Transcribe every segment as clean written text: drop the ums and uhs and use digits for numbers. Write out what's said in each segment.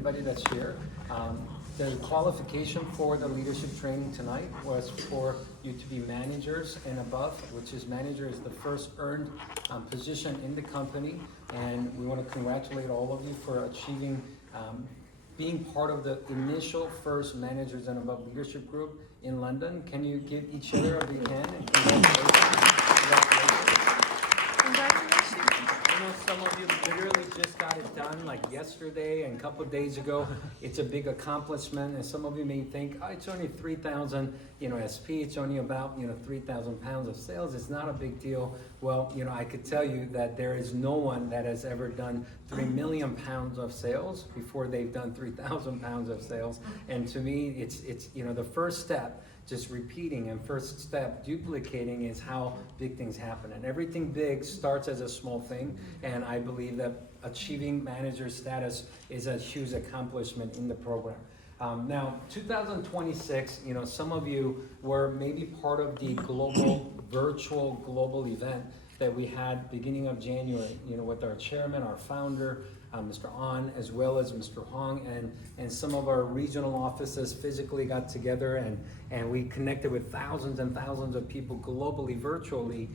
Everybody that's here. The qualification for the leadership training tonight was for you to be managers and above, which is manager is the first earned position in the company, and we want to congratulate all of you for achieving being part of the initial first managers and above leadership group in London. Can you give each other a big hand and congratulations. I know some of you literally just got it done like yesterday and a couple of days ago. It's a big accomplishment, and some of you may think, oh, it's only 3,000, SP. It's only about 3,000 pounds of sales. It's not a big deal. Well, I could tell you that there is no one that has ever done 3 million pounds of sales before they've done 3,000 pounds of sales. And to me, it's the first step. Just repeating, and first step, duplicating, is how big things happen. And everything big starts as a small thing, and I believe that achieving manager status is a huge accomplishment in the program. Now, 2026, some of you were maybe part of the virtual global event that we had beginning of January, with our chairman, our founder, Mr. An, as well as Mr. Hong, and some of our regional offices physically got together, and we connected with thousands and thousands of people globally, virtually,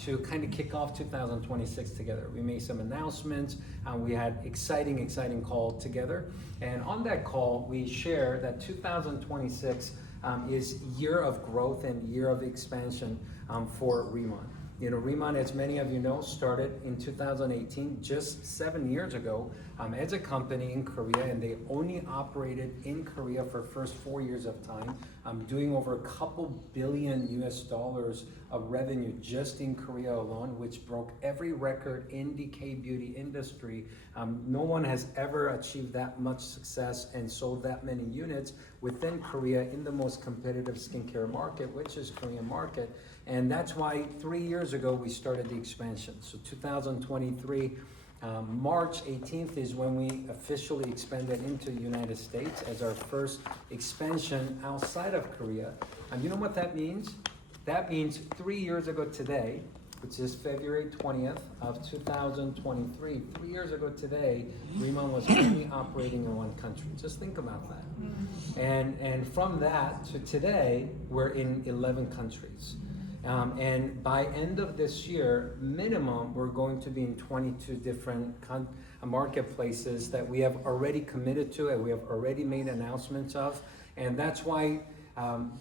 to kind of kick off 2026 together. We made some announcements, we had exciting call together, and on that call, we share that 2026 is year of growth and year of expansion for RIMAN. RIMAN, as many of you know, started in 2018, just 7 years ago, as a company in Korea, and they only operated in Korea for first 4 years of time, doing over a couple billion US dollars of revenue just in Korea alone, which broke every record in the K-beauty industry. No one has ever achieved that much success and sold that many units within Korea in the most competitive skincare market, which is Korean market. And that's why 3 years ago we started the expansion. So 2023, March 18th is when we officially expanded into the United States as our first expansion outside of Korea. And you know what that means? That means 3 years ago today, which is February 20th of 2023, 3 years ago today, RIMAN was only operating in one country. Just think about that. And from that to today, we're in 11 countries. And by end of this year, minimum, we're going to be in 22 different marketplaces that we have already committed to and we have already made announcements of. And that's why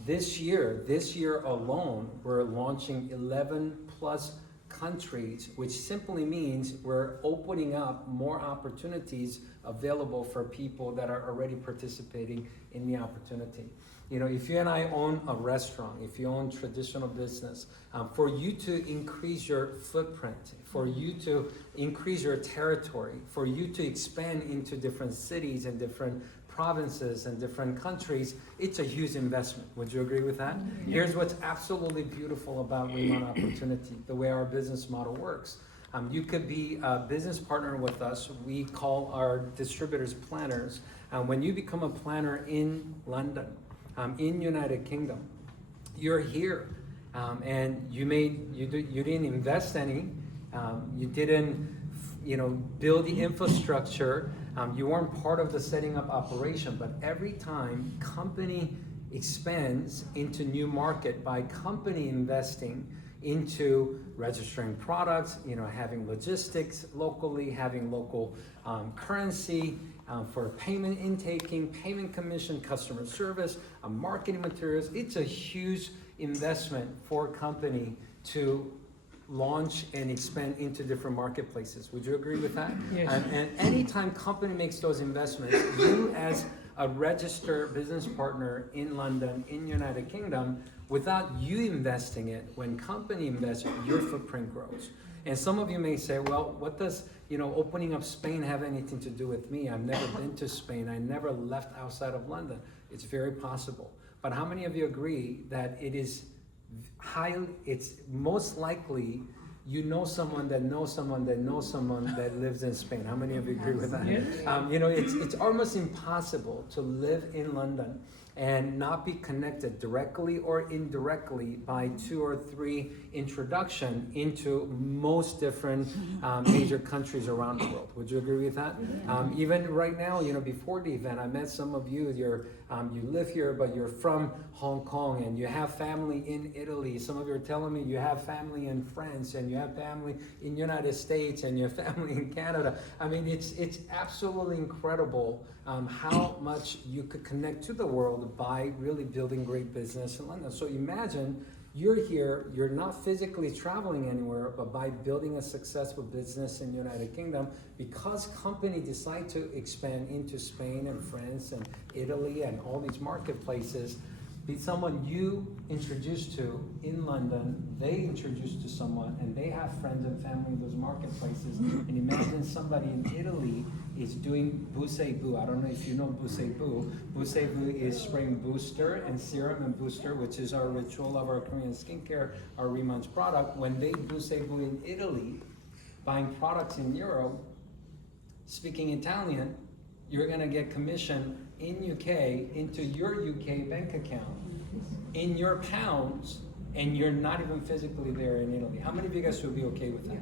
this year alone, we're launching 11 plus countries, which simply means we're opening up more opportunities available for people that are already participating in the opportunity. If you and I own a restaurant, if you own traditional business, for you to increase your footprint, for you to increase your territory, for you to expand into different cities and different provinces and different countries, it's a huge investment. Would you agree with that? Mm-hmm. Here's what's absolutely beautiful about RIMAN Opportunity, the way our business model works. You could be a business partner with us. We call our distributors planners. When you become a planner in London, in United Kingdom, you're here, and you didn't invest any, you didn't build the infrastructure, you weren't part of the setting up operation, but every time company expands into new market by company investing into registering products, having logistics locally, having local currency for payment intaking, payment commission, customer service, marketing materials. It's a huge investment for a company to launch and expand into different marketplaces. Would you agree with that? Yes. And anytime company makes those investments, you as a registered business partner in London, in United Kingdom, without you investing it, when company invests, your footprint grows. And some of you may say, well, what does opening up Spain have anything to do with me? I've never been to Spain. I never left outside of London. It's very possible. But how many of you agree that it's most likely you know someone that knows someone that knows someone that lives in Spain? How many of you agree with that? Yes. It's almost impossible to live in London and not be connected directly or indirectly by 2 or 3 introduction into most different major countries around the world. Would you agree with that? Even right now, before the event, I met some of you. You live here, but you're from Hong Kong, and you have family in Italy. Some of you are telling me you have family in France, and you have family in the United States, and your family in Canada. I mean, it's absolutely incredible how much you could connect to the world by really building great business in London. So imagine you're here, you're not physically traveling anywhere, but by building a successful business in the United Kingdom, because company decide to expand into Spain and France and Italy and all these marketplaces, be someone you introduced to in London, they introduced to someone, and they have friends and family in those marketplaces. And imagine somebody in Italy is doing Bousez-Boo. I don't know if you know Bousez-Boo. Bousez-Boo is spring booster and serum and booster, which is our ritual of our Korean skincare, our RIMAN's product. When they Bousez-Boo in Italy, buying products in Europe, speaking Italian, you're gonna get commission in UK into your UK bank account in your pounds, and you're not even physically there in Italy. How many of you guys would be okay with that?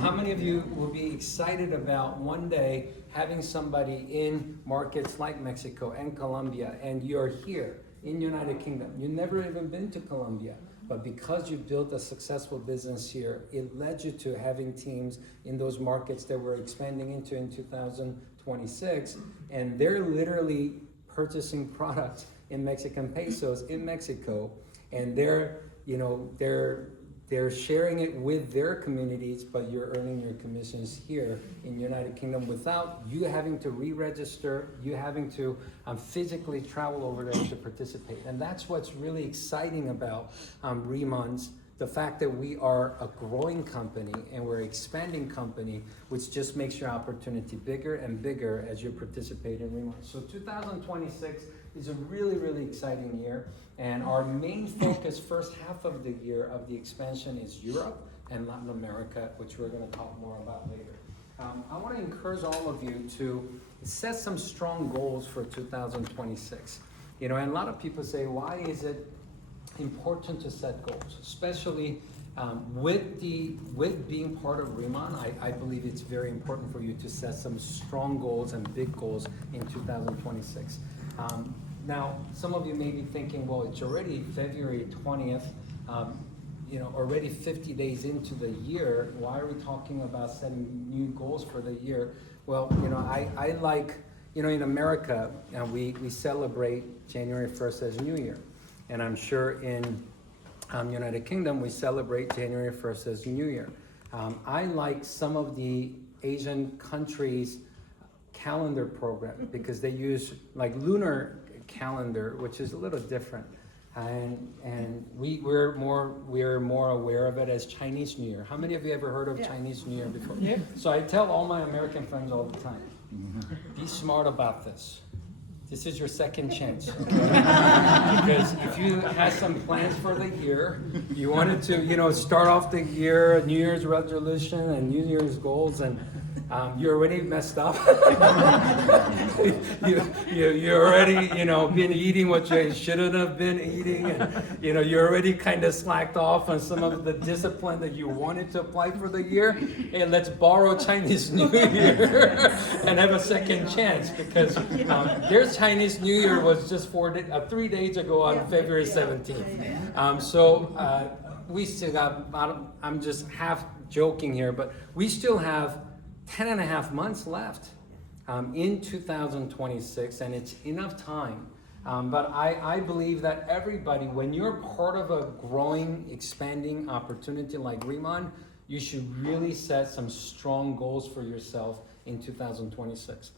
How many of you will be excited about one day having somebody in markets like Mexico and Colombia, and you're here in United Kingdom? You've never even been to Colombia, but because you built a successful business here, it led you to having teams in those markets that we're expanding into in 2026, and they're literally purchasing products in Mexican pesos in Mexico, and they're sharing it with their communities, but you're earning your commissions here in United Kingdom without you having to re-register, you having to physically travel over there to participate. And that's what's really exciting about RIMAN's, the fact that we are a growing company and we're an expanding company, which just makes your opportunity bigger and bigger as you participate in RIMAN. So 2026 is a really, really exciting year. And our main focus first half of the year of the expansion is Europe and Latin America, which we're going to talk more about later. I want to encourage all of you to set some strong goals for 2026. And a lot of people say, why is it important to set goals, especially with being part of RIMAN? I believe it's very important for you to set some strong goals and big goals in 2026. Now, some of you may be thinking, well, it's already February 20th, already 50 days into the year. Why are we talking about setting new goals for the year? Well, I like, in America, we celebrate January 1st as New Year. And I'm sure in United Kingdom, we celebrate January 1st as New Year. I like some of the Asian countries' calendar program because they use like lunar calendar, which is a little different. And we're more aware of it as Chinese New Year. How many of you ever heard of Chinese New Year before? Yeah. So I tell all my American friends all the time, be smart about this. This is your second chance, okay? Because if you had some plans for the year, you wanted to, start off the year, New Year's resolution and New Year's goals, and you already messed up. you already, been eating what you shouldn't have been eating, and you already kind of slacked off on some of the discipline that you wanted to apply for the year. Hey, let's borrow Chinese New Year and have a second chance, because their Chinese New Year was just 3 days ago on February 17th. So we still got, I'm just half joking here, but we still have 10 and a half months left in 2026, and it's enough time. But I believe that everybody, when you're part of a growing, expanding opportunity like RIMAN, you should really set some strong goals for yourself in 2026.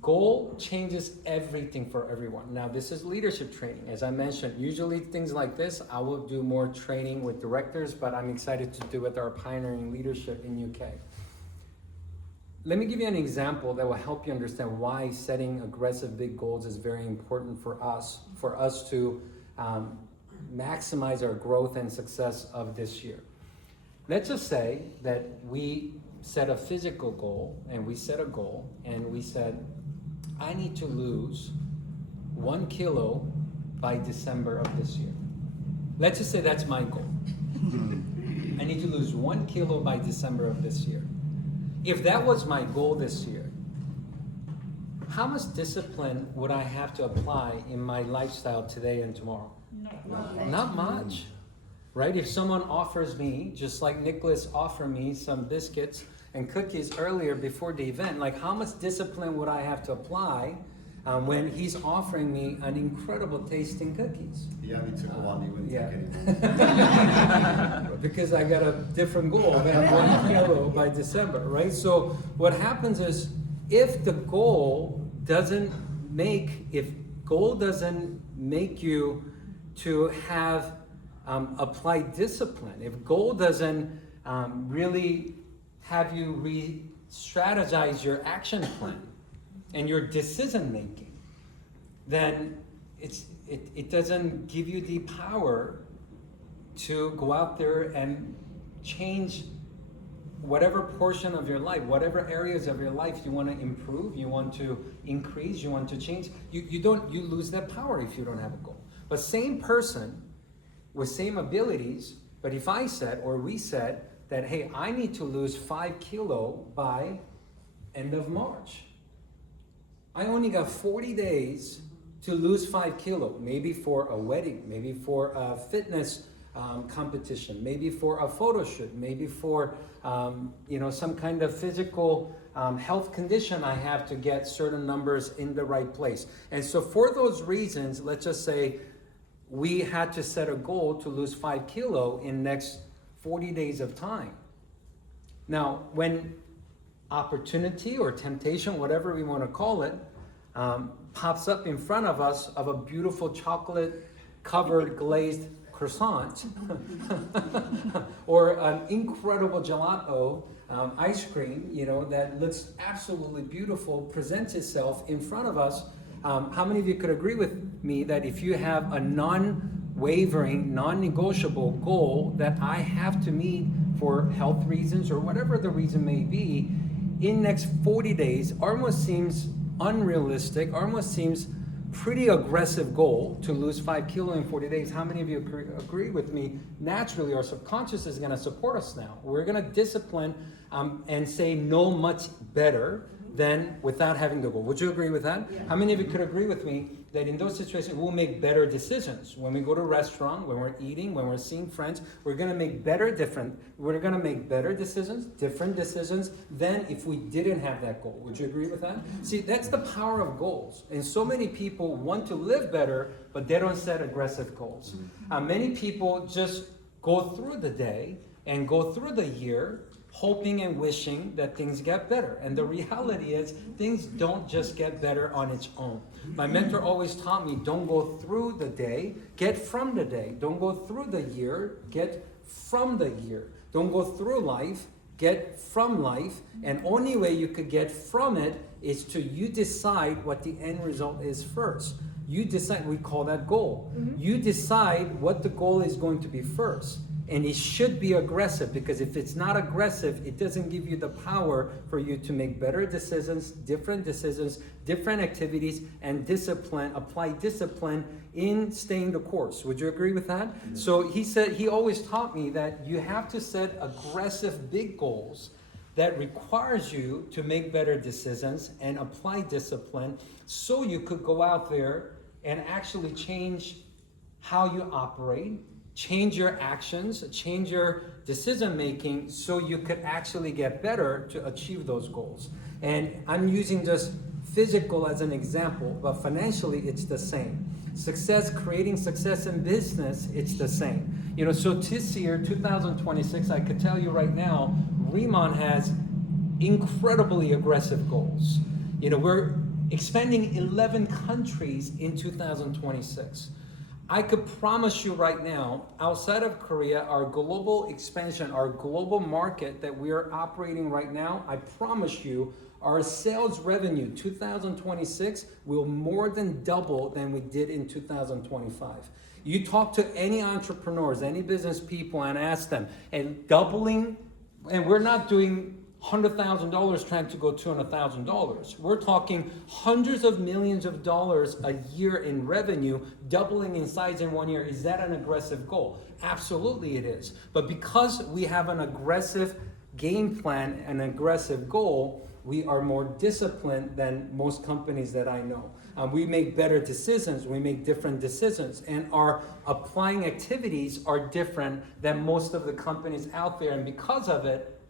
Goal changes everything for everyone. Now, this is leadership training. As I mentioned, usually things like this, I will do more training with directors, but I'm excited to do with our pioneering leadership in UK. Let me give you an example that will help you understand why setting aggressive big goals is very important for us to maximize our growth and success of this year. Let's just say that we set a physical goal, and we set a goal, and we said, I need to lose 1 kilo by December of this year. Let's just say that's my goal. I need to lose 1 kilo by December of this year. If that was my goal this year, how much discipline would I have to apply in my lifestyle today and tomorrow? Not much, right? If someone offers me, just like Nicholas offered me some biscuits and cookies earlier before the event, like how much discipline would I have to apply when he's offering me an incredible tasting cookies? Yeah, we took one, you wouldn't Yeah. take anymore. Because I got a different goal than 1 kilo by December, right? So what happens is, if goal doesn't make you to have apply discipline, if goal doesn't really have you re-strategize your action plan and your decision making, then it doesn't give you the power to go out there and change whatever portion of your life, whatever areas of your life you want to improve, you want to increase, you want to change. You lose that power if you don't have a goal. But same person with same abilities, but if I said, or we said that, hey, I need to lose 5 kilo by end of March. I only got 40 days to lose 5 kilo, maybe for a wedding, maybe for a fitness competition, maybe for a photo shoot, maybe for some kind of physical health condition I have to get certain numbers in the right place. And so for those reasons, let's just say we had to set a goal to lose 5 kilo in next 40 days of time. Now, when opportunity or temptation, whatever we want to call it, pops up in front of us of a beautiful chocolate covered glazed croissant or an incredible gelato ice cream, that looks absolutely beautiful, presents itself in front of us. How many of you could agree with me that if you have a non-wavering, non-negotiable goal that I have to meet for health reasons or whatever the reason may be, in next 40 days, almost seems unrealistic, almost seems pretty aggressive goal to lose 5 kilo in 40 days. How many of you agree with me? Naturally, our subconscious is going to support us now. We're going to discipline and say no much better than without having the goal. Would you agree with that? Yeah. How many of you could agree with me that in those situations we'll make better decisions? When we go to a restaurant, when we're eating, when we're seeing friends, we're going to make better decisions, different decisions than if we didn't have that goal. Would you agree with that? See, that's the power of goals. And so many people want to live better, but they don't set aggressive goals. Many people just go through the day and go through the year hoping and wishing that things get better. And the reality is things don't just get better on its own. My mentor always taught me, don't go through the day, get from the day. Don't go through the year, get from the year. Don't go through life, get from life. And only way you could get from it is to you decide what the end result is first. You decide, we call that goal. You decide what the goal is going to be first. And it should be aggressive, because if it's not aggressive, it doesn't give you the power for you to make better decisions, different activities, and apply discipline in staying the course. Would you agree with that? Mm-hmm. So he always taught me that you have to set aggressive big goals that requires you to make better decisions and apply discipline, so you could go out there and actually change how you operate, change your actions, change your decision making, so you could actually get better to achieve those goals. And I'm using just physical as an example, but financially it's the same. Creating success in business, it's the same. So this year, 2026, I could tell you right now, RIMAN has incredibly aggressive goals. We're expanding 11 countries in 2026. I could promise you right now, outside of Korea, our global expansion, our global market that we are operating right now, I promise you, our sales revenue 2026 will more than double than we did in 2025. You talk to any entrepreneurs, any business people, and ask them, and doubling, and we're not doing $100,000 trying to go $200,000. We're talking hundreds of millions of dollars a year in revenue, doubling in size in 1 year. Is that an aggressive goal? Absolutely it is. But because we have an aggressive game plan, an aggressive goal, we are more disciplined than most companies that I know. We make better decisions, we make different decisions, and our applying activities are different than most of the companies out there. And because of it,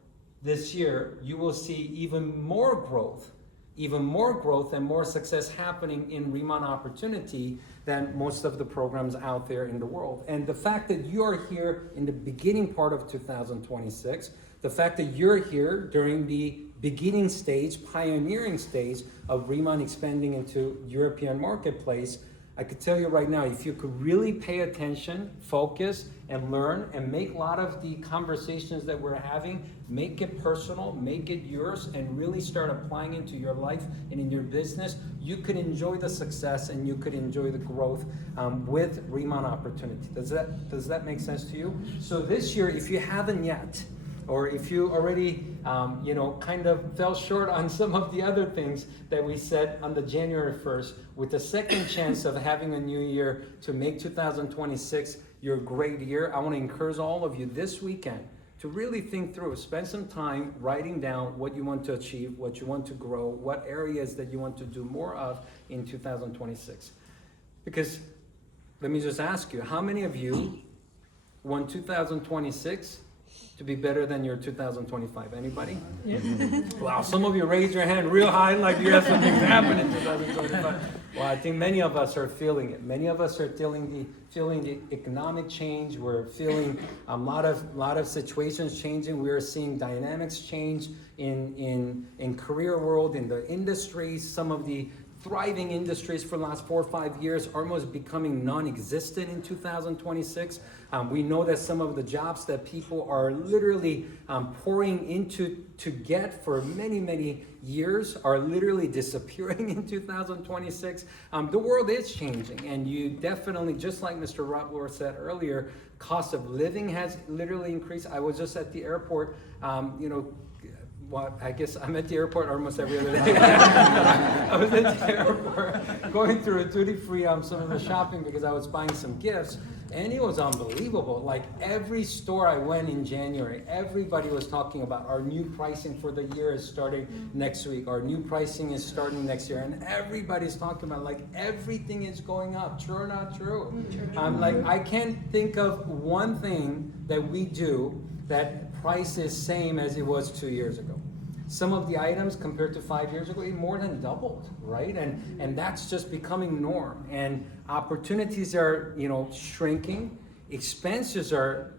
this year, you will see even more growth and more success happening in RIMAN Opportunity than most of the programs out there in the world. And the fact that you are here in the beginning part of 2026, the fact that you're here during the beginning stage, pioneering stage of RIMAN expanding into European marketplace, I could tell you right now, if you could really pay attention, focus, and learn, and make a lot of the conversations that we're having, make it personal, make it yours, and really start applying into your life and in your business, you could enjoy the success and you could enjoy the growth with RIMAN Opportunity. Does that make sense to you? So this year, if you haven't yet, or if you already, kind of fell short on some of the other things that we said on the January 1st, with the second chance of having a new year to make 2026 your great year, I want to encourage all of you this weekend to really think through, spend some time writing down what you want to achieve, what you want to grow, what areas that you want to do more of in 2026. Because let me just ask you, how many of you want 2026 to be better than your 2025? Anybody? Yeah. Wow, some of you raised your hand real high like you have something happen in 2025. Well, I think many of us are feeling it. Many of us are feeling the economic change. We're feeling a lot of situations changing. We are seeing dynamics change in career world, in the industries. Some of the thriving industries for the last 4 or 5 years are almost becoming non-existent in 2026. We know that some of the jobs that people are literally pouring into to get for many, many years are literally disappearing in 2026. The world is changing, and you definitely, just like Mr. Rottler said earlier, cost of living has literally increased. I was just at the airport, well, I guess I'm at the airport almost every other day. I was at the airport going through a duty-free some of the shopping because I was buying some gifts, and it was unbelievable. Like every store I went in January, everybody was talking about our new pricing for the year is starting next week. Our new pricing is starting next year, and everybody's talking about like everything is going up. True or not true? Like I can't think of one thing that we do that price is same as it was 2 years ago. Some of the items compared to 5 years ago, it more than doubled, right? And that's just becoming norm. And opportunities are, shrinking, expenses are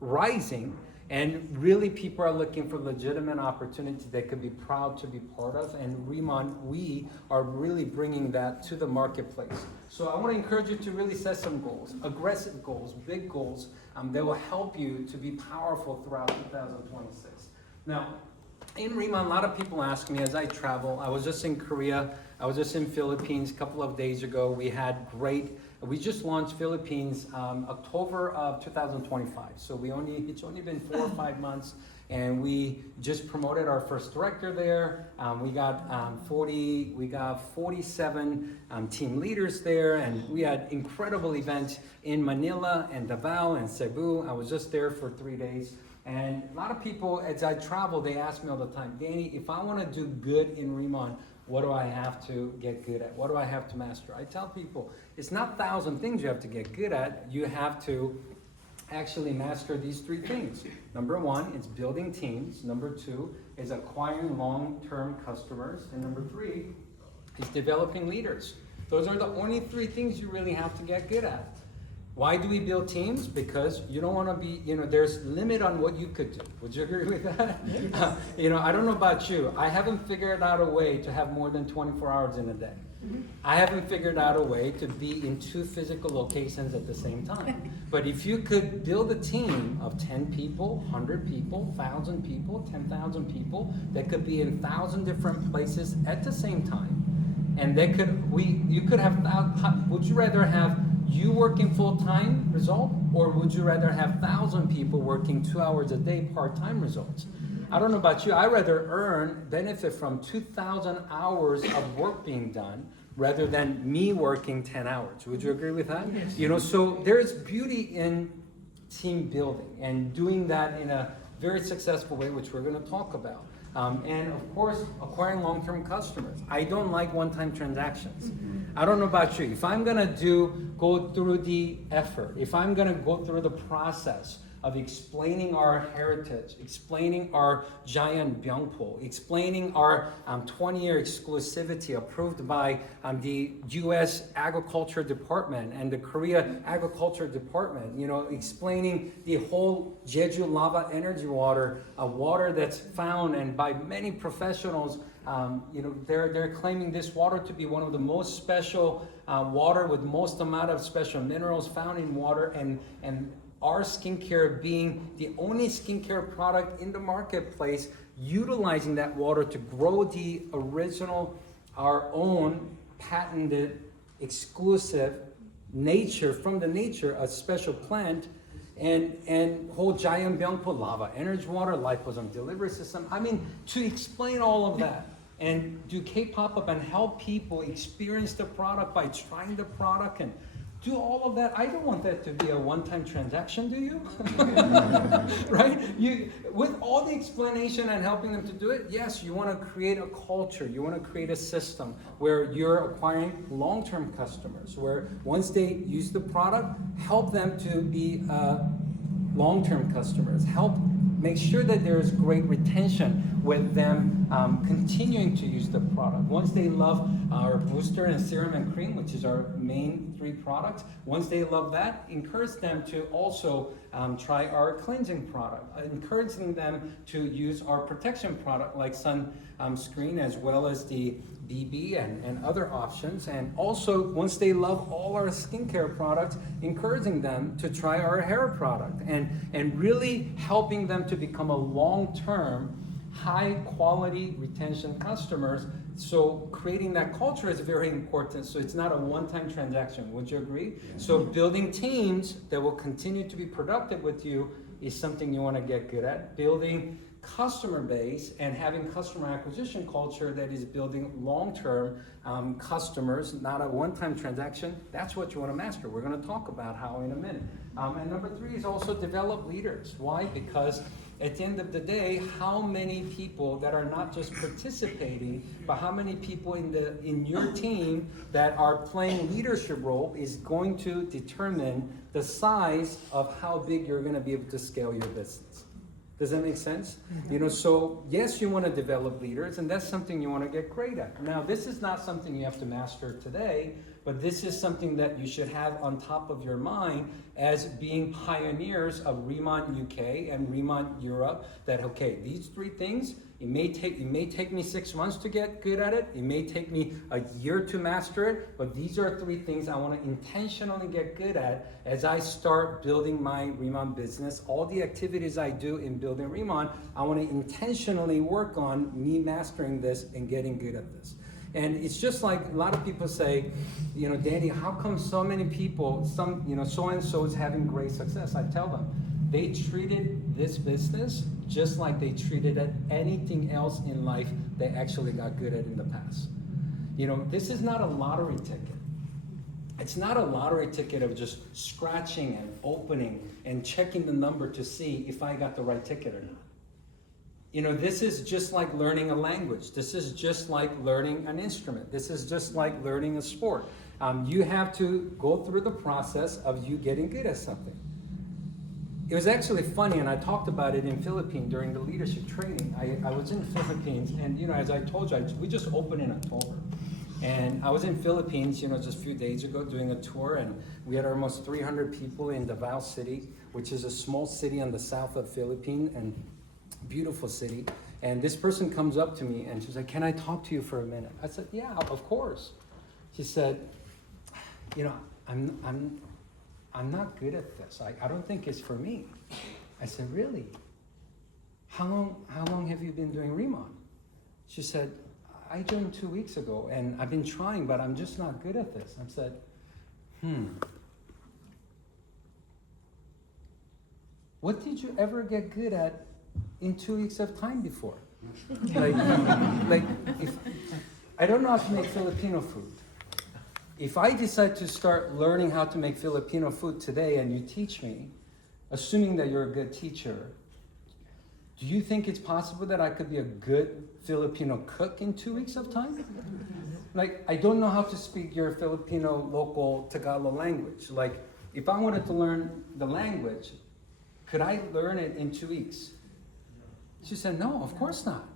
rising, and really people are looking for legitimate opportunities they could be proud to be part of. And RIMAN, we are really bringing that to the marketplace. So I want to encourage you to really set some goals, aggressive goals, big goals that will help you to be powerful throughout 2026. Now, in RIMAN, a lot of people ask me as I travel. I was just in Korea. I was just in Philippines a couple of days ago. We just launched Philippines October of 2025. So it's only been 4 or 5 months, and we just promoted our first director there. We got 47 team leaders there, and we had incredible events in Manila and Davao and Cebu. I was just there for 3 days. And a lot of people, as I travel, they ask me all the time, Danny, if I want to do good in RIMAN, what do I have to get good at? What do I have to master? I tell people, it's not 1,000 things you have to get good at. You have to actually master these 3 things. Number 1 is building teams. Number 2 is acquiring long-term customers. And number 3 is developing leaders. Those are the only 3 things you really have to get good at. Why do we build teams? Because you don't want to be, there's limit on what you could do. Would you agree with that? Yes. I don't know about you. I haven't figured out a way to have more than 24 hours in a day. Mm-hmm. I haven't figured out a way to be in 2 physical locations at the same time. But if you could build a team of 10 people, 100 people, 1,000 people, 10,000 people that could be in 1,000 different places at the same time, and you could have, would you rather have you working full-time result, or would you rather have 1,000 people working 2 hours a day part-time results? I don't know about you, I rather benefit from 2,000 hours of work being done rather than me working 10 hours. Would you agree with that? Yes. You know, so there's beauty in team building and doing that in a very successful way, which we're going to talk about. And of course, acquiring long-term customers. I don't like one-time transactions. I don't know about you. If I'm going to go through the effort, if I'm going to go through the process of explaining our heritage, explaining our giant byungpo, explaining our 20-year exclusivity approved by the U.S. Agriculture Department and the Korea Agriculture Department, you know, explaining the whole Jeju lava energy water, water that's found and by many professionals, you know, they're claiming this water to be one of the most special water with most amount of special minerals found in water, and our skincare being the only skincare product in the marketplace utilizing that water to grow the original, our own patented, exclusive nature, from the nature, a special plant, and whole giant byungpo lava, energy water, liposome delivery system. I mean, to explain all of that and do K-pop-up and help people experience the product by trying the product and do all of that. I don't want that to be a one-time transaction, do you? Right? With all the explanation and helping them to do it, yes, you want to create a culture. You want to create a system where you're acquiring long-term customers, where once they use the product, help them to be long-term customers. Help make sure that there's great retention with them continuing to use the product. Once they love our booster and serum and cream, which is our main 3 products, once they love that, encourage them to also try our cleansing product, encouraging them to use our protection product like sun screen, as well as the BB and other options. And also, once they love all our skincare products, encouraging them to try our hair product and really helping them to become a long-term, high-quality retention customers. So creating that culture is very important. So it's not a one-time transaction. Would you agree? Yeah. So building teams that will continue to be productive with you is something you want to get good at. Building customer base and having customer acquisition culture that is building long-term customers, not a one-time transaction. That's what you want to master. We're going to talk about how in a minute. And number 3 is also develop leaders. Why? Because at the end of the day, how many people that are not just participating, but how many people in your team that are playing leadership role is going to determine the size of how big you're going to be able to scale your business. Does that make sense? Mm-hmm. You know, so yes, you want to develop leaders, and that's something you want to get great at. Now, this is not something you have to master today, but this is something that you should have on top of your mind as being pioneers of RIMAN UK and RIMAN Europe, that, okay, these 3 things, it may take me 6 months to get good at it. It may take me a year to master it, but these are 3 things I want to intentionally get good at as I start building my RIMAN business. All the activities I do in building RIMAN, I want to intentionally work on me mastering this and getting good at this. And it's just like a lot of people say, you know, Danny, how come so many people, so-and-so is having great success? I tell them, they treated this business just like they treated anything else in life they actually got good at in the past. You know, this is not a lottery ticket. It's not a lottery ticket of just scratching and opening and checking the number to see if I got the right ticket or not. You know, this is just like learning a language. This is just like learning an instrument. This is just like learning a sport. You have to go through the process of you getting good at something. It was actually funny, and I talked about it in Philippines during the leadership training. I was in Philippines, and you know, as I told you, we just opened in October. And I was in Philippines, you know, just a few days ago doing a tour, and we had almost 300 people in Davao City, which is a small city on the south of Philippines, and beautiful city. And this person comes up to me and she's like, "Can I talk to you for a minute?" I said, "Yeah, of course." She said, "You know, I'm not good at this. I don't think it's for me." I said, "Really? How long have you been doing RIMAN?" She said, "I joined 2 weeks ago and I've been trying, but I'm just not good at this." I said, What did you ever get good at in 2 weeks of time before. Like, if I don't know how to make Filipino food. If I decide to start learning how to make Filipino food today and you teach me, assuming that you're a good teacher, do you think it's possible that I could be a good Filipino cook in 2 weeks of time? Like, I don't know how to speak your Filipino local Tagalog language. Like, if I wanted to learn the language, could I learn it in 2 weeks? She said, no, of course not.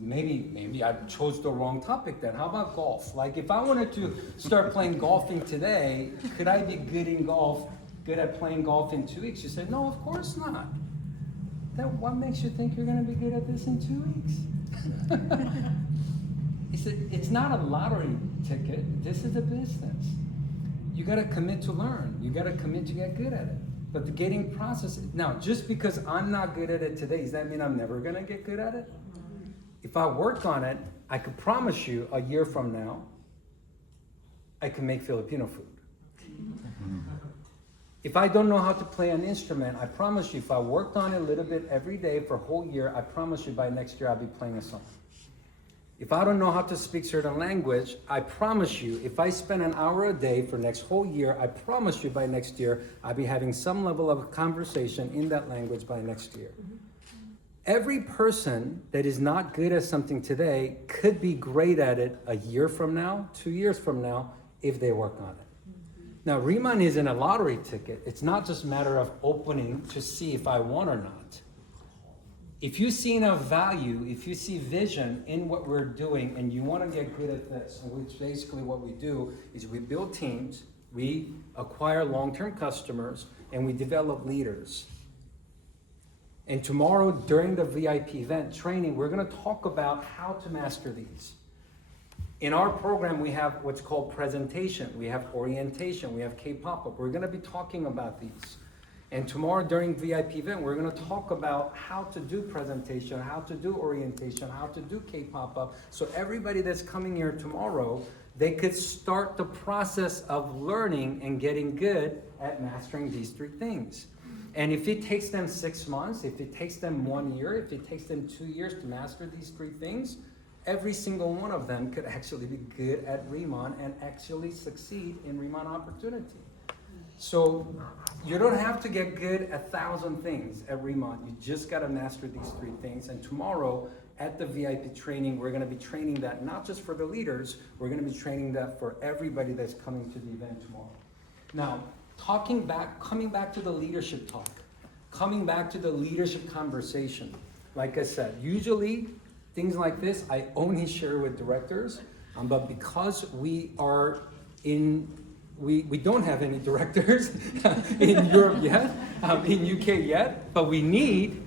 Maybe I chose the wrong topic then. How about golf? Like, if I wanted to start playing golfing today, could I be good in golf, good at playing golf in 2 weeks? She said, no, of course not. Then what makes you think you're going to be good at this in 2 weeks? He said, it's not a lottery ticket. This is a business. You got to commit to learn. You got to commit to get good at it. But the getting process, now, just because I'm not good at it today, does that mean I'm never going to get good at it? If I work on it, I could promise you a year from now, I can make Filipino food. If I don't know how to play an instrument, I promise you, if I worked on it a little bit every day for a whole year, I promise you by next year I'll be playing a song. If I don't know how to speak certain language, I promise you, if I spend an hour a day for next whole year, I promise you by next year, I'll be having some level of conversation in that language by next year. Every person that is not good at something today could be great at it a year from now, 2 years from now, if they work on it. Now, RIMAN isn't a lottery ticket. It's not just a matter of opening to see if I want or not. If you see enough value, if you see vision in what we're doing and you want to get good at this, which basically what we do is we build teams, we acquire long-term customers, and we develop leaders. And tomorrow during the VIP event training, we're going to talk about how to master these. In our program, we have what's called presentation, we have orientation, we have K-pop-up. We're going to be talking about these. And tomorrow during VIP event, we're going to talk about how to do presentation, how to do orientation, how to do K-pop-up. So everybody that's coming here tomorrow, they could start the process of learning and getting good at mastering these 3 things. And if it takes them 6 months, if it takes them 1 year, if it takes them 2 years to master these 3 things, every single one of them could actually be good at RIMAN and actually succeed in RIMAN opportunity. So you don't have to get good at 1,000 things at RIMAN. You just got to master these 3 things. And tomorrow at the VIP training, we're going to be training that not just for the leaders, we're going to be training that for everybody that's coming to the event tomorrow. Now, coming back to the leadership talk, coming back to the leadership conversation. Like I said, usually things like this, I only share with directors, but because we are we don't have any directors in Europe yet, in UK yet, but we need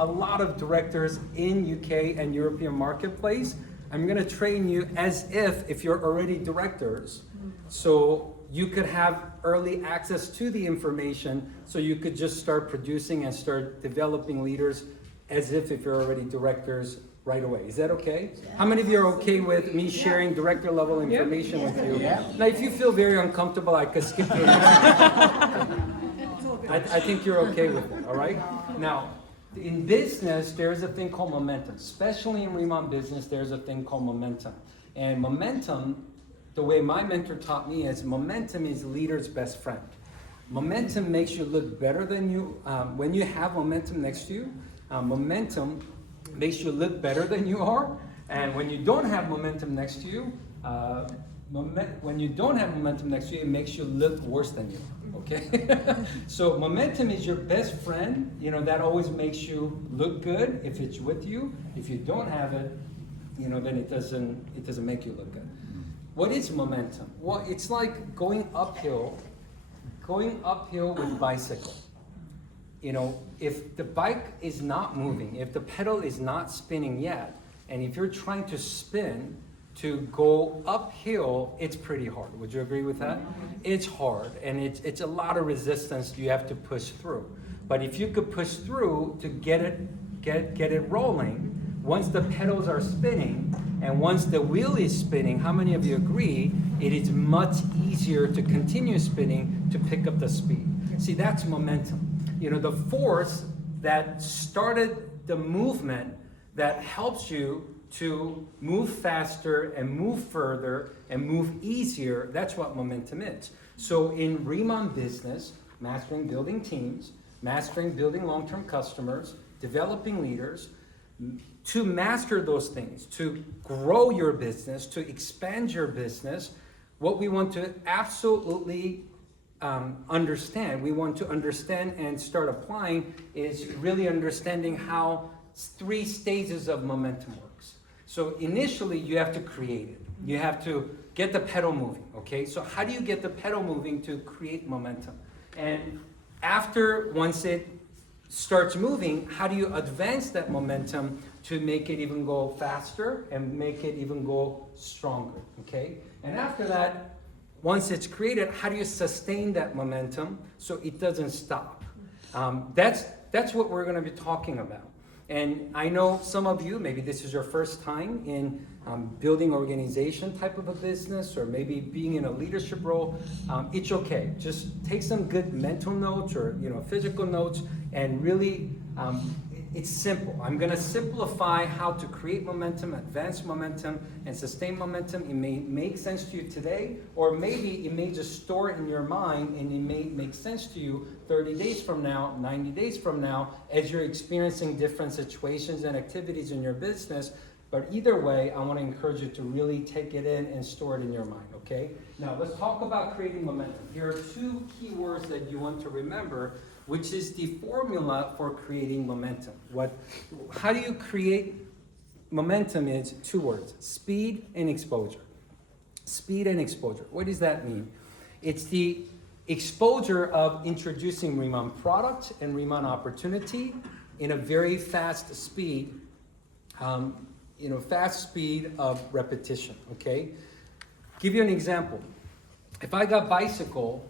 a lot of directors in UK and European marketplace. I'm gonna train you as if you're already directors, so you could have early access to the information, so you could just start producing and start developing leaders as if you're already directors right away. Is that okay? Yeah. How many of you are okay with me sharing director level information with you? Yeah. Now, if you feel very uncomfortable, I could skip it. I think you're okay with it, all right? Now, in business, there's a thing called momentum. Especially in RIMAN business, there's a thing called momentum. And momentum, the way my mentor taught me is momentum is leader's best friend. Momentum makes you look better than you. When you have momentum next to you, momentum makes you look better than you are. And when you don't have momentum next to you, it makes you look worse than you are, okay? So momentum is your best friend, that always makes you look good if it's with you. If you don't have it, then it doesn't make you look good. What is momentum? Well, it's like going uphill with bicycle. If the bike is not moving, if the pedal is not spinning yet, and if you're trying to spin to go uphill, it's pretty hard. Would you agree with that? It's hard, and it's a lot of resistance you have to push through. But if you could push through to get it rolling, once the pedals are spinning and once the wheel is spinning, how many of you agree it is much easier to continue spinning to pick up the speed? See, that's momentum. The that started the movement that helps you to move faster and move further and move easier. That's what momentum is. So in RIMAN business, mastering building teams, mastering building long-term customers, developing leaders, to master those things, to grow your business, to expand your business, what we want to absolutely understand, we want to understand and start applying is really understanding how 3 stages of momentum works. So initially you have to create it. You have to get the pedal moving, okay? So how do you get the pedal moving to create momentum? And once it starts moving, how do you advance that momentum to make it even go faster and make it even go stronger, okay? And after that, once it's created, how do you sustain that momentum so it doesn't stop? That's what we're gonna be talking about. And I know some of you, maybe this is your first time in building organization type of a business, or maybe being in a leadership role. It's okay. Just take some good mental notes or physical notes, and really, it's simple. I'm gonna simplify how to create momentum, advance momentum, and sustain momentum. It may make sense to you today, or maybe it may just store it in your mind and it may make sense to you 30 days from now, 90 days from now, as you're experiencing different situations and activities in your business. But either way, I want to encourage you to really take it in and store it in your mind, okay? Now, let's talk about creating momentum. Here are 2 key words that you want to remember, which is the formula for creating momentum. How do you create momentum? Is 2 words, speed and exposure. Speed and exposure. What does that mean? It's the exposure of introducing RIMAN product and RIMAN opportunity in a very fast speed, fast speed of repetition, okay? Give you an example. If I got bicycle,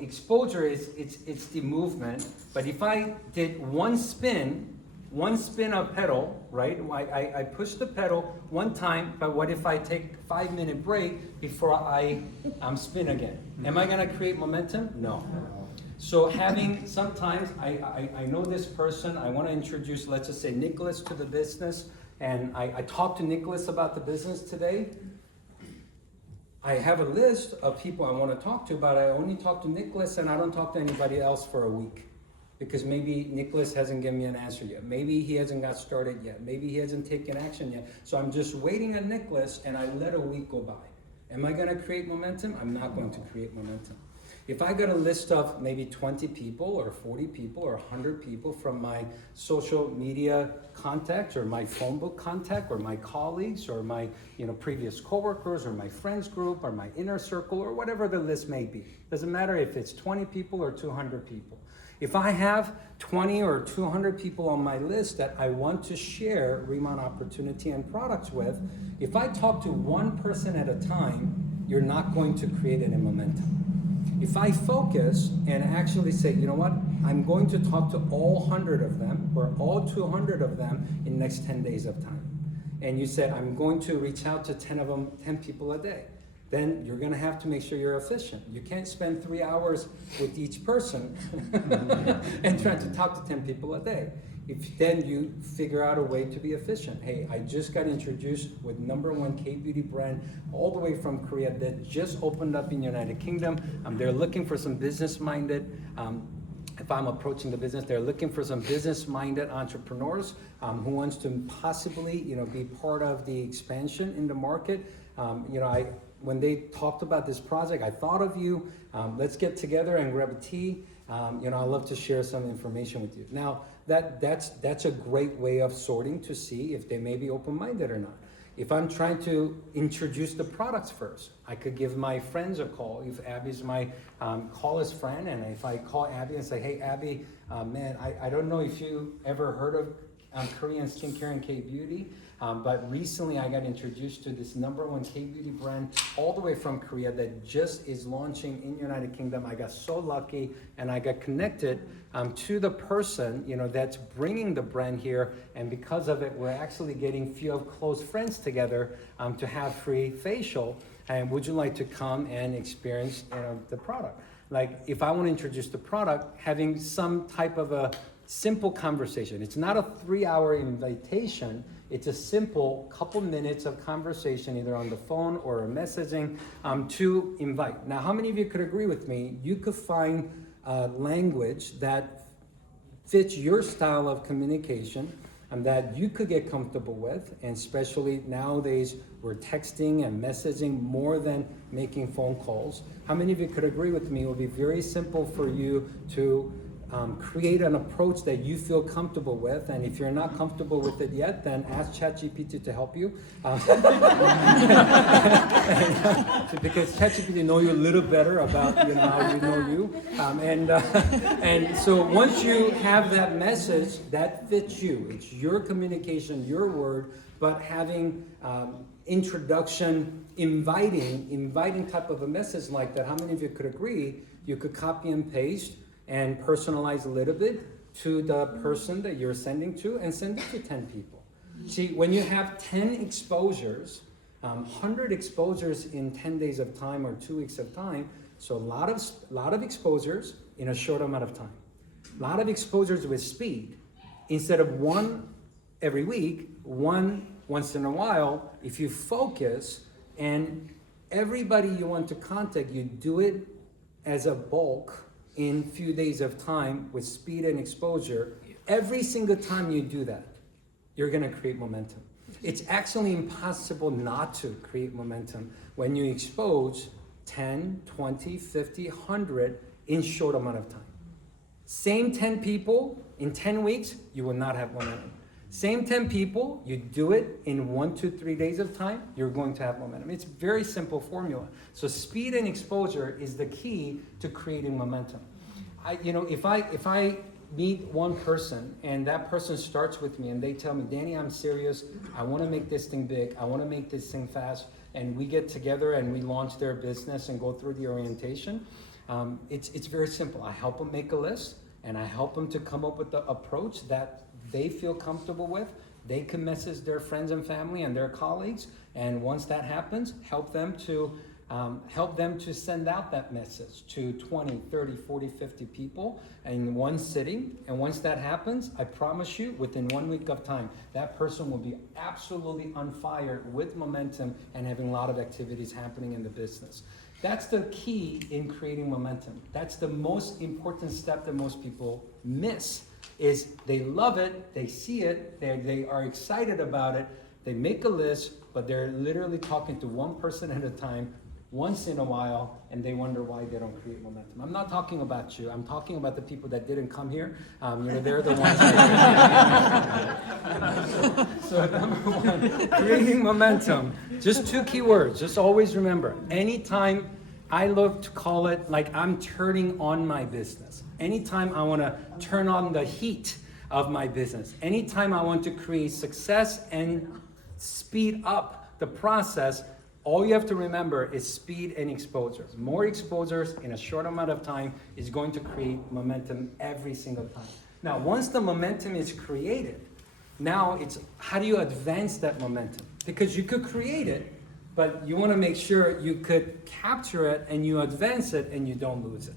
exposure it's the movement, but if I did one spin of pedal, right? I push the pedal one time, but what if I take 5-minute break before I spin again? Am I gonna create momentum? No. So sometimes I know this person, I wanna introduce, let's just say Nicholas, to the business, and I talked to Nicholas about the business today. I have a list of people I want to talk to, but I only talk to Nicholas and I don't talk to anybody else for a week. Because maybe Nicholas hasn't given me an answer yet. Maybe he hasn't got started yet. Maybe he hasn't taken action yet. So I'm just waiting on Nicholas and I let a week go by. Am I going to create momentum? I'm not going to create momentum. If I got a list of maybe 20 people or 40 people or 100 people from my social media contact or my phone book contact or my colleagues or my previous coworkers or my friends group or my inner circle or whatever the list may be. Doesn't matter if it's 20 people or 200 people. If I have 20 or 200 people on my list that I want to share RIMAN opportunity and products with, if I talk to one person at a time, you're not going to create any momentum. If I focus and actually say, you know what, I'm going to talk to all 100 of them or all 200 of them in the next 10 days of time. And you said, I'm going to reach out to 10 people a day. Then you're gonna have to make sure you're efficient. You can't spend 3 hours with each person and try to talk to 10 people a day. Then you figure out a way to be efficient. Hey, I just got introduced with #1 K-beauty brand all the way from Korea that just opened up in the United Kingdom. They're looking for some business-minded, if I'm approaching the business, they're looking for some business-minded entrepreneurs who wants to possibly, be part of the expansion in the market. When they talked about this project, I thought of you. Let's get together and grab a tea. I'd love to share some information with you. Now, that's a great way of sorting to see if they may be open-minded or not. If I'm trying to introduce the products first, I could give my friends a call. If Abby's my callest friend, and if I call Abby and say, hey, Abby, man, I don't know if you ever heard of Korean skincare and K-beauty, but recently I got introduced to this #1 K-beauty brand all the way from Korea that just is launching in the United Kingdom. I got so lucky and I got connected to the person that's bringing the brand here, and because of it we're actually getting few of close friends together to have free facial. And would you like to come and experience the product? Like if I want to introduce the product, having some type of a simple conversation. It's not a 3-hour invitation. It's a simple couple minutes of conversation, either on the phone or messaging, to invite. Now, how many of you could agree with me? You could find language that fits your style of communication and that you could get comfortable with, and especially nowadays we're texting and messaging more than making phone calls. How many of you could agree with me? It would be very simple for you to create an approach that you feel comfortable with, and if you're not comfortable with it yet, then ask ChatGPT to help you. Because ChatGPT know you a little better about how you know you. And so once you have that message that fits you, it's your communication, your word, but having introduction, inviting type of a message like that, how many of you could agree you could copy and paste and personalize a little bit to the person that you're sending to and send it to 10 people. See, when you have 10 exposures, 100 exposures in 10 days of time or 2 weeks of time, so a lot of exposures in a short amount of time. A lot of exposures with speed. Instead of one every week, one once in a while, if you focus and everybody you want to contact, you do it as a bulk in few days of time with speed and exposure. Every single time you do that, you're gonna create momentum. It's actually impossible not to create momentum when you expose 10, 20, 50, 100 in short amount of time. Same 10 people in 10 weeks, you will not have momentum. Same 10 people, you do it in 1 to 3 days of time, you're going to have momentum. It's very simple formula. So speed and exposure is the key to creating momentum. If I meet one person and that person starts with me and they tell me, Danny, I'm serious, I want to make this thing big, I want to make this thing fast, and we get together and we launch their business and go through the orientation, it's very simple. I help them make a list and I help them to come up with the approach that they feel comfortable with. They can message their friends and family and their colleagues, and once that happens, help them to send out that message to 20, 30, 40, 50 people in one sitting. And once that happens, I promise you, within 1 week of time, that person will be absolutely on fire with momentum and having a lot of activities happening in the business. That's the key in creating momentum. That's the most important step that most people miss. Is they love it, they see it, they are excited about it, they make a list, but they're literally talking to one person at a time, once in a while, and they wonder why they don't create momentum. I'm not talking about you, I'm talking about the people that didn't come here. They're the ones so number one, creating momentum. Just 2 key words, just always remember, anytime I look to call it like I'm turning on my business. Anytime I want to turn on the heat of my business, anytime I want to create success and speed up the process, all you have to remember is speed and exposures. More exposures in a short amount of time is going to create momentum every single time. Now, once the momentum is created, now it's how do you advance that momentum? Because you could create it, but you want to make sure you could capture it and you advance it and you don't lose it.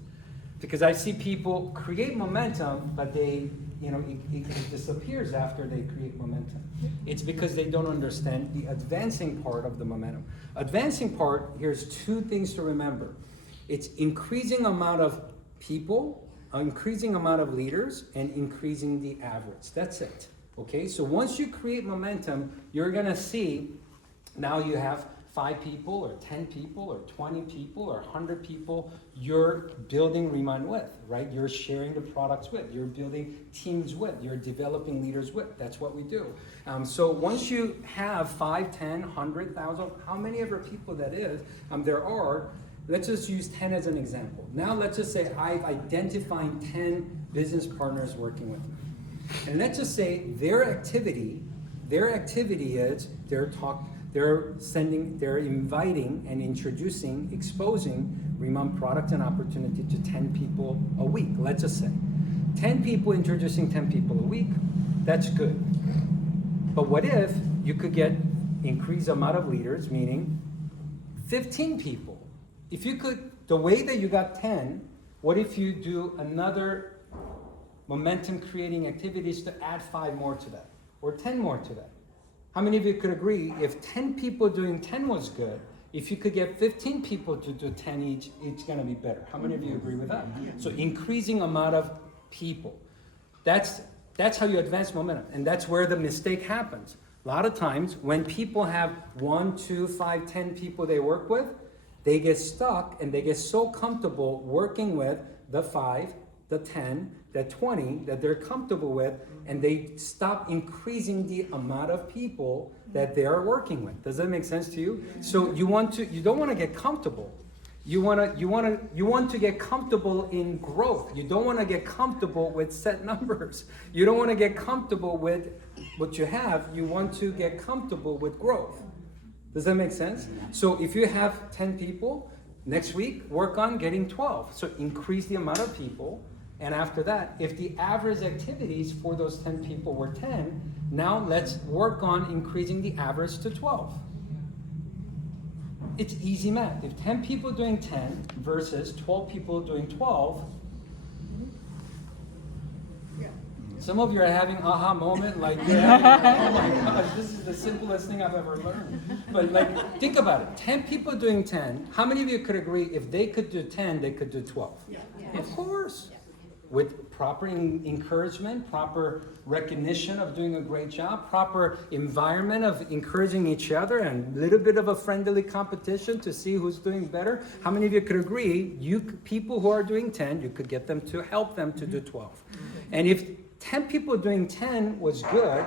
Because I see people create momentum, but it disappears after they create momentum. It's because they don't understand the advancing part of the momentum. Advancing part, here's 2 things to remember. It's increasing amount of people, increasing amount of leaders, and increasing the average. That's it. Okay, so once you create momentum, you're gonna see now you have 5 people or 10 people or 20 people or 100 people you're building RIMAN with, right? You're sharing the products with, you're building teams with, you're developing leaders with. That's what we do. So once you have 5, 10, 100,000, how many ever people that is, there are, let's just use 10 as an example. Now let's just say I've identified 10 business partners working with me. And let's just say their activity is they're inviting and introducing, exposing RIMAN product and opportunity to 10 people a week. Let's just say 10 people introducing 10 people a week. That's good. But what if you could get increased amount of leaders, meaning 15 people? If you could, the way that you got 10, what if you do another momentum creating activities to add 5 more to that, or 10 more to that. How many of you could agree if 10 people doing 10 was good, if you could get 15 people to do 10 each, it's gonna be better. How many of you agree with that? So increasing amount of people. That's how you advance momentum, and that's where the mistake happens. A lot of times when people have 1, 2, 5, 10 people they work with, they get stuck and they get so comfortable working with the 5, the 10, the 20 that they're comfortable with, and they stop increasing the amount of people that they are working with. Does that make sense to you? So you don't want to get comfortable. You want to get comfortable in growth. You don't want to get comfortable with set numbers. You don't want to get comfortable with what you have. You want to get comfortable with growth. Does that make sense? So if you have 10 people, next week work on getting 12. So increase the amount of people. And after that, if the average activities for those 10 people were 10, now let's work on increasing the average to 12. It's easy math. If 10 people doing 10 versus 12 people doing 12, some of you are having aha moment like, yeah, oh my gosh, this is the simplest thing I've ever learned. But like, think about it. 10 people doing 10, how many of you could agree if they could do 10, they could do 12? Yeah. Of course. With proper encouragement, proper recognition of doing a great job, proper environment of encouraging each other, and a little bit of a friendly competition to see who's doing better. How many of you could agree, people who are doing 10, you could get them to help them to do 12. And if 10 people doing 10 was good,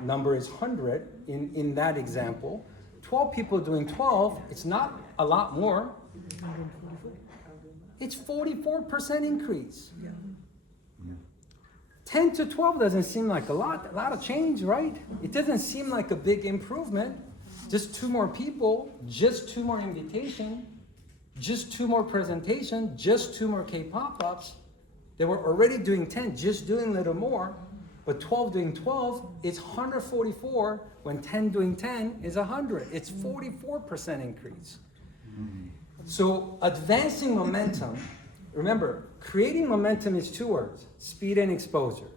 number is 100 in that example, 12 people doing 12, it's not a lot more. It's 44% increase. 10 to 12 doesn't seem like a lot of change, right? It doesn't seem like a big improvement. Just 2 more people, just 2 more invitations, just 2 more presentations, just 2 more K-pop-ups. They were already doing 10, just doing a little more. But 12 doing 12 is 144, when 10 doing 10 is 100. It's 44% increase. So advancing momentum, remember, creating momentum is 2 words, speed and exposure.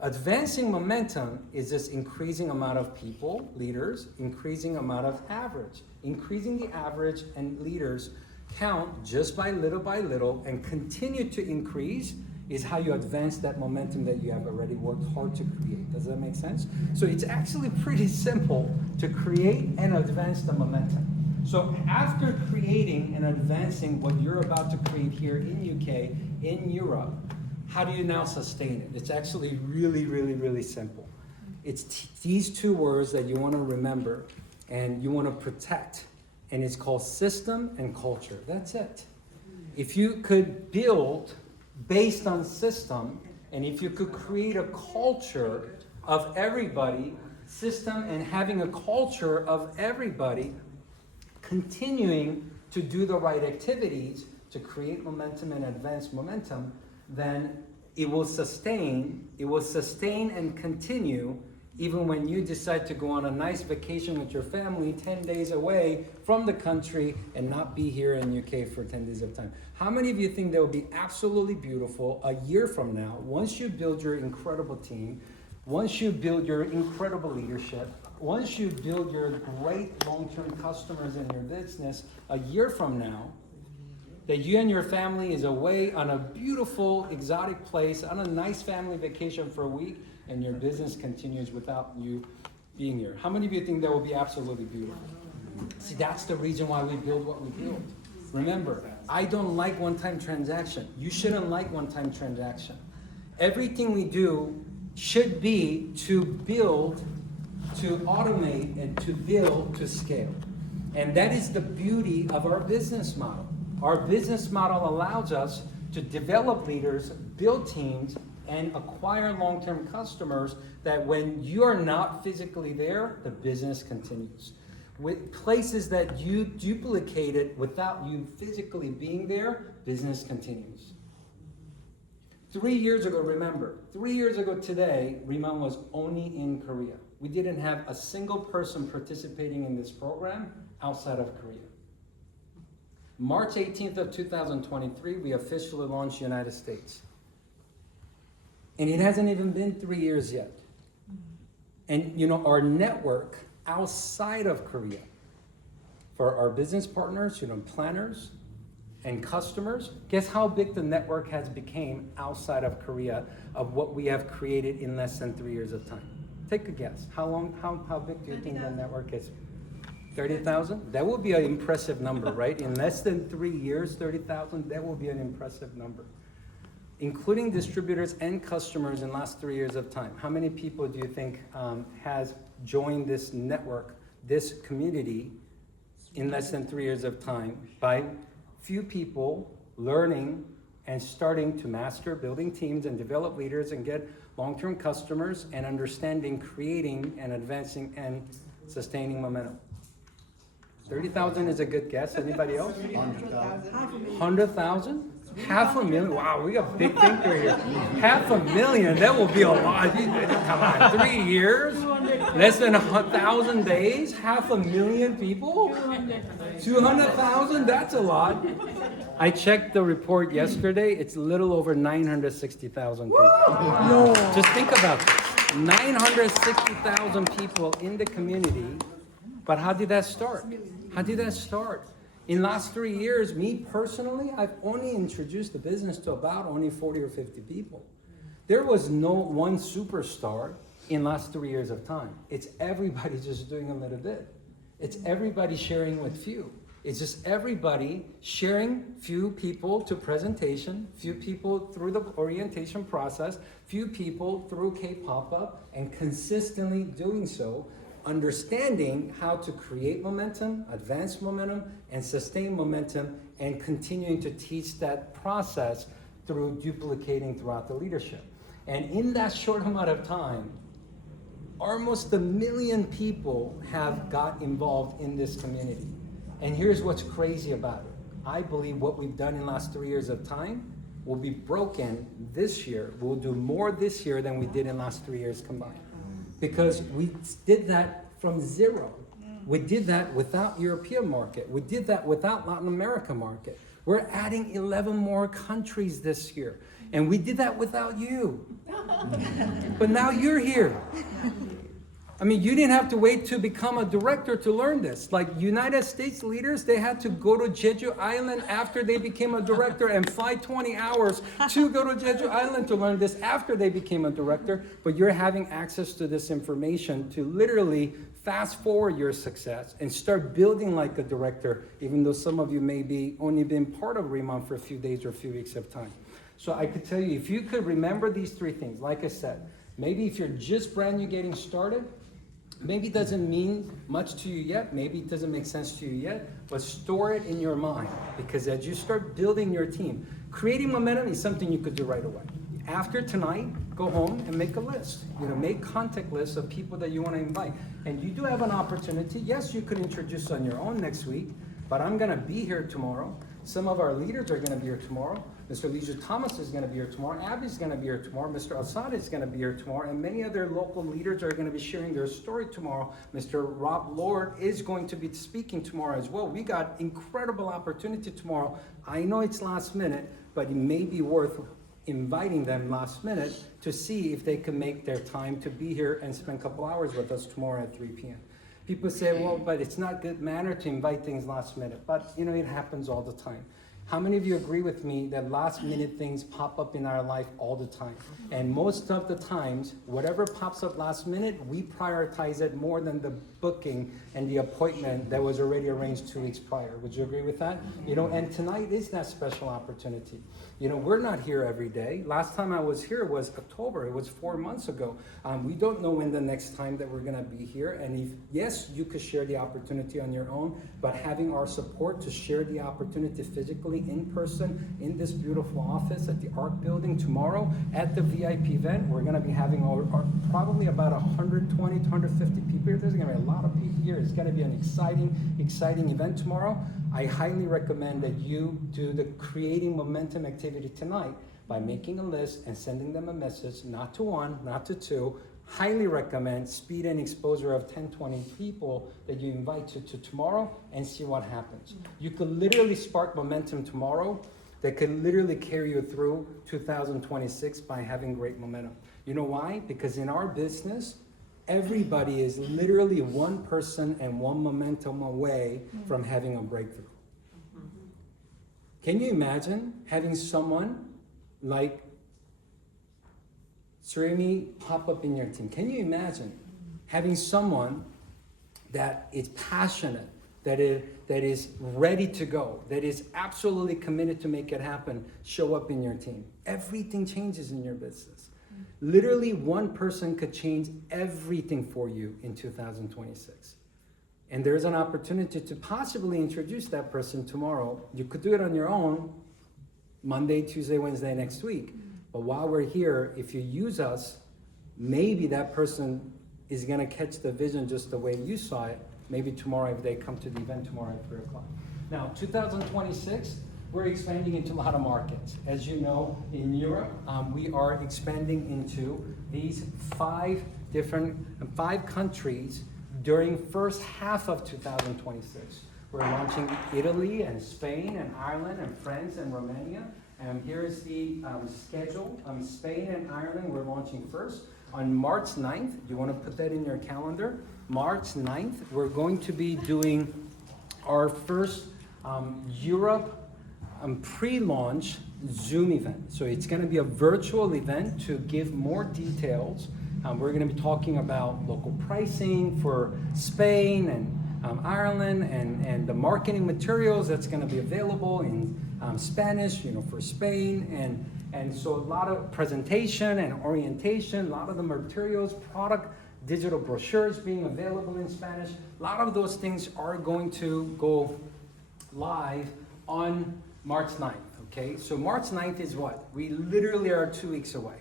Advancing momentum is just increasing amount of people, leaders, increasing amount of average. Increasing the average and leaders count just by little and continue to increase is how you advance that momentum that you have already worked hard to create. Does that make sense? So it's actually pretty simple to create and advance the momentum. So after creating and advancing what you're about to create here in UK, in Europe, how do you now sustain it? It's actually really simple. It's these 2 words that you want to remember and you want to protect. And it's called system and culture. That's it. If you could build based on system, and if you could create a culture of everybody, system and having a culture of everybody, continuing to do the right activities to create momentum and advance momentum, then it will sustain and continue even when you decide to go on a nice vacation with your family 10 days away from the country and not be here in UK for 10 days of time. How many of you think that would be absolutely beautiful a year from now, once you build your incredible team, once you build your incredible leadership, once you build your great long-term customers in your business, a year from now, that you and your family is away on a beautiful, exotic place, on a nice family vacation for a week, and your business continues without you being here. How many of you think that will be absolutely beautiful? See, that's the reason why we build what we build. Remember, I don't like one-time transaction. You shouldn't like one-time transaction. Everything we do should be to build, to automate, and to build to scale. And that is the beauty of our business model. Our business model allows us to develop leaders, build teams, and acquire long-term customers that when you are not physically there, the business continues. With places that you duplicated without you physically being there, business continues. 3 years ago, remember, 3 years ago today, RIMAN was only in Korea. We didn't have a single person participating in this program outside of Korea. March 18th of 2023, we officially launched United States. And it hasn't even been 3 years yet. And you know, our network outside of Korea, for our business partners, you know, planners and customers, guess how big the network has become outside of Korea of what we have created in less than 3 years of time? Take a guess. How big do you think the network is? 30,000? That would be an impressive number, right? In less than 3 years, 30,000, that will be an impressive number. Including distributors and customers in the last 3 years of time. How many people do you think has joined this network, this community, in less than 3 years of time by few people learning and starting to master, building teams and develop leaders and get long-term customers and understanding, creating and advancing and sustaining momentum? 30,000 is a good guess. Anybody else? 100,000. 100,000? 500,000? Wow, we got a big thinker here. 500,000, that will be a lot. Come on, 3 years? Less than 1,000 days? 500,000 people? 200,000? That's a lot. I checked the report yesterday. It's a little over 960,000 people. No. Just think about this. 960,000 people in the community. But how did that start? How did that start? In the last 3 years, me personally, I've only introduced the business to about only 40 or 50 people. There was no one superstar in the last 3 years of time. It's everybody just doing a little bit. It's everybody sharing with few. It's just everybody sharing few people to presentation, few people through the orientation process, few people through K-pop-up, and consistently doing so, understanding how to create momentum, advance momentum, and sustain momentum, and continuing to teach that process through duplicating throughout the leadership. And in that short amount of time, almost 1 million people have got involved in this community. And here's what's crazy about it. I believe what we've done in the last 3 years of time will be broken this year. We'll do more this year than we did in the last 3 years combined. Because we did that from zero. We did that without European market. We did that without Latin America market. We're adding 11 more countries this year. And we did that without you. But now you're here. I mean, you didn't have to wait to become a director to learn this. Like United States leaders, they had to go to Jeju Island after they became a director and fly 20 hours to go to Jeju Island to learn this after they became a director. But you're having access to this information to literally fast forward your success and start building like a director, even though some of you may be only been part of RIMAN for a few days or a few weeks of time. So I could tell you, if you could remember these 3 things, like I said, maybe if you're just brand new getting started, maybe it doesn't mean much to you yet, maybe it doesn't make sense to you yet, but store it in your mind, because as you start building your team, creating momentum is something you could do right away. After tonight, go home and make a list. Make contact lists of people that you want to invite. And you do have an opportunity. Yes, you could introduce on your own next week, but I'm going to be here tomorrow. Some of our leaders are going to be here tomorrow. Mr. Leisure Thomas is going to be here tomorrow. Abby's going to be here tomorrow. Mr. Assad is going to be here tomorrow. And many other local leaders are going to be sharing their story tomorrow. Mr. Rob Lord is going to be speaking tomorrow as well. We got incredible opportunity tomorrow. I know it's last minute, but it may be worth inviting them last minute to see if they can make their time to be here and spend a couple hours with us tomorrow at 3 p.m. People say, well, but it's not good manner to invite things last minute. But it happens all the time. How many of you agree with me that last minute things pop up in our life all the time? And most of the times, whatever pops up last minute, we prioritize it more than the booking and the appointment that was already arranged 2 weeks prior. Would you agree with that? And tonight is that special opportunity. We're not here every day. Last time I was here was October. It was 4 months ago. We don't know when the next time that we're going to be here. And if, yes, you could share the opportunity on your own, but having our support to share the opportunity physically in person in this beautiful office at the ARC building tomorrow at the VIP event. We're going to be having our probably about 120 to 150 people here. There's going to be a lot of people here. It's going to be an exciting event tomorrow. I highly recommend that you do the creating momentum activity tonight by making a list and sending them a message, not to 1, not to 2. Highly recommend speed and exposure of 10, 20 people that you invite to tomorrow and see what happens. You could literally spark momentum tomorrow that can literally carry you through 2026 by having great momentum. You know why? Because in our business, everybody is literally one person and one momentum away from having a breakthrough. Can you imagine having someone like Surimi pop up in your team? Can you imagine having someone that is passionate, that is ready to go, that is absolutely committed to make it happen, show up in your team? Everything changes in your business. Literally one person could change everything for you in 2026. And there's an opportunity to possibly introduce that person tomorrow. You could do it on your own, Monday, Tuesday, Wednesday, next week. But while we're here, if you use us, maybe that person is gonna catch the vision just the way you saw it. Maybe tomorrow if they come to the event tomorrow at 3 o'clock. Now, 2026, we're expanding into a lot of markets. As you know, in Europe, we are expanding into these 5 countries during first half of 2026. We're launching Italy and Spain and Ireland and France and Romania. And here's the schedule. Spain and Ireland, we're launching first. On March 9th, you want to put that in your calendar. March 9th, we're going to be doing our first Europe pre-launch Zoom event. So it's going to be a virtual event to give more details. We're going to be talking about local pricing for Spain and Ireland and the marketing materials that's going to be available in Spanish, for Spain. And so a lot of presentation and orientation, a lot of the materials, product, digital brochures being available in Spanish. A lot of those things are going to go live on March 9th, okay? So March 9th is what? We literally are 2 weeks away.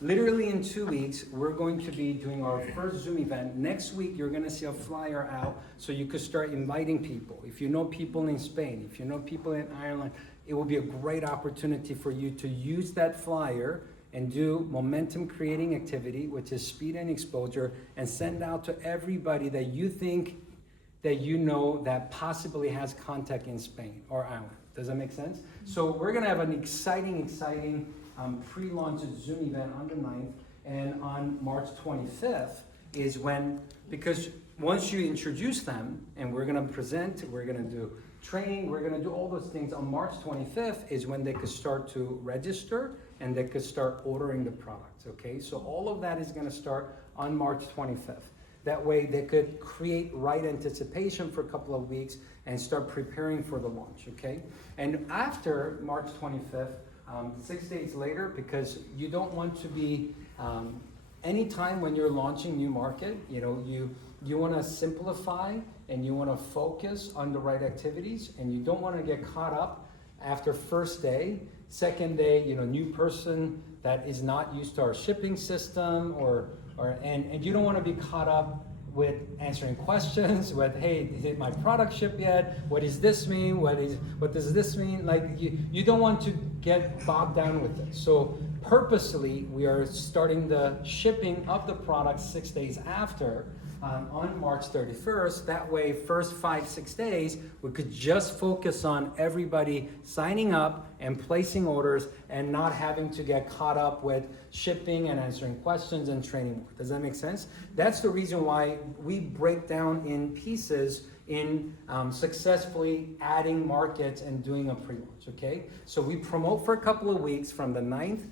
Literally in 2 weeks, we're going to be doing our first Zoom event. Next week, you're gonna see a flyer out so you could start inviting people. If you know people in Spain, if you know people in Ireland, it will be a great opportunity for you to use that flyer and do momentum creating activity, which is speed and exposure, and send out to everybody that you think that you know that possibly has contact in Spain or Ireland. Does that make sense? So we're gonna have an exciting pre-launch Zoom event on the 9th, and on March 25th is when, because once you introduce them, and we're gonna present, we're gonna do training, we're gonna do all those things, on March 25th is when they could start to register and they could start ordering the products, okay? So all of that is gonna start on March 25th. That way they could create right anticipation for a couple of weeks and start preparing for the launch, okay? And after March 25th, 6 days later, because you don't want to be, anytime when you're launching new market, you wanna simplify and you wanna focus on the right activities, and you don't wanna get caught up after first day, second day, new person that is not used to our shipping system, and you don't wanna be caught up with answering questions, with, hey, did my product ship yet? What does this mean? What does this mean? Like, you don't want to get bogged down with it. So purposely, we are starting the shipping of the product 6 days after, on March 31st. That way, first 5-6 days, we could just focus on everybody signing up and placing orders and not having to get caught up with shipping and answering questions and training more. Does that make sense? That's the reason why we break down in pieces in successfully adding markets and doing a pre-launch, okay? So we promote for a couple of weeks from the 9th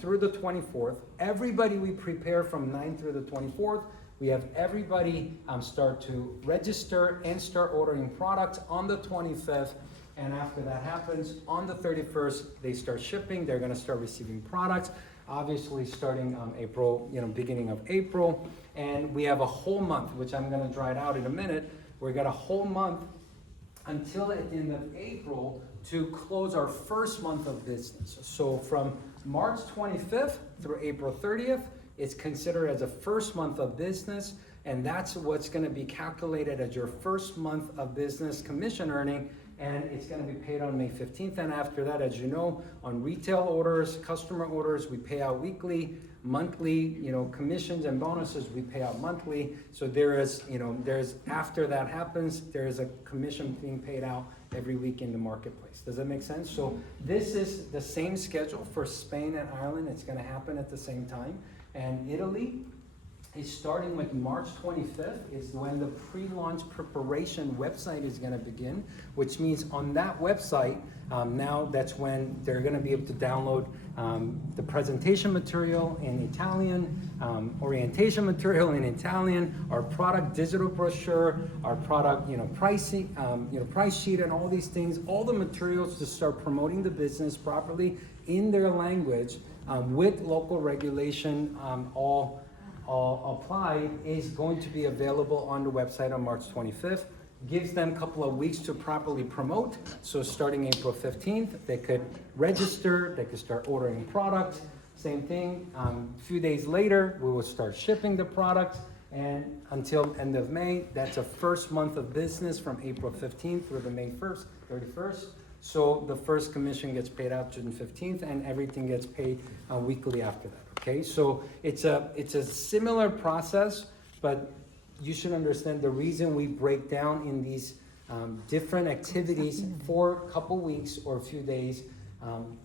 through the 24th. Everybody we prepare from 9th through the 24th. We have everybody start to register and start ordering products on the 25th. And after that happens, on the 31st, they start shipping. They're gonna start receiving products, obviously starting April, beginning of April. And we have a whole month, which I'm gonna dry it out in a minute. We got a whole month until at the end of April to close our first month of business. So from March 25th through April 30th, it's considered as a first month of business, and that's what's gonna be calculated as your first month of business commission earning, and it's gonna be paid on May 15th. And after that, as you know, on retail orders, customer orders, we pay out weekly, monthly, commissions and bonuses, we pay out monthly. So there is, after that happens, there is a commission being paid out every week in the marketplace. Does that make sense? So this is the same schedule for Spain and Ireland. It's going to happen at the same time. And Italy is starting with March 25th is when the pre-launch preparation website is going to begin, which means on that website, now that's when they're going to be able to download the presentation material in Italian, orientation material in Italian, our product digital brochure, our product, pricing, price sheet, and all these things, all the materials to start promoting the business properly in their language with local regulation, all applied, is going to be available on the website on March 25th. Gives them a couple of weeks to properly promote. So starting April 15th, they could register, they could start ordering product. Same thing, a few days later, we will start shipping the product, and until end of May, that's a first month of business from April 15th through the May 1st, 31st. So the first commission gets paid out June 15th, and everything gets paid weekly after that. Okay, so it's a similar process, but you should understand the reason we break down in these different activities for a couple weeks or a few days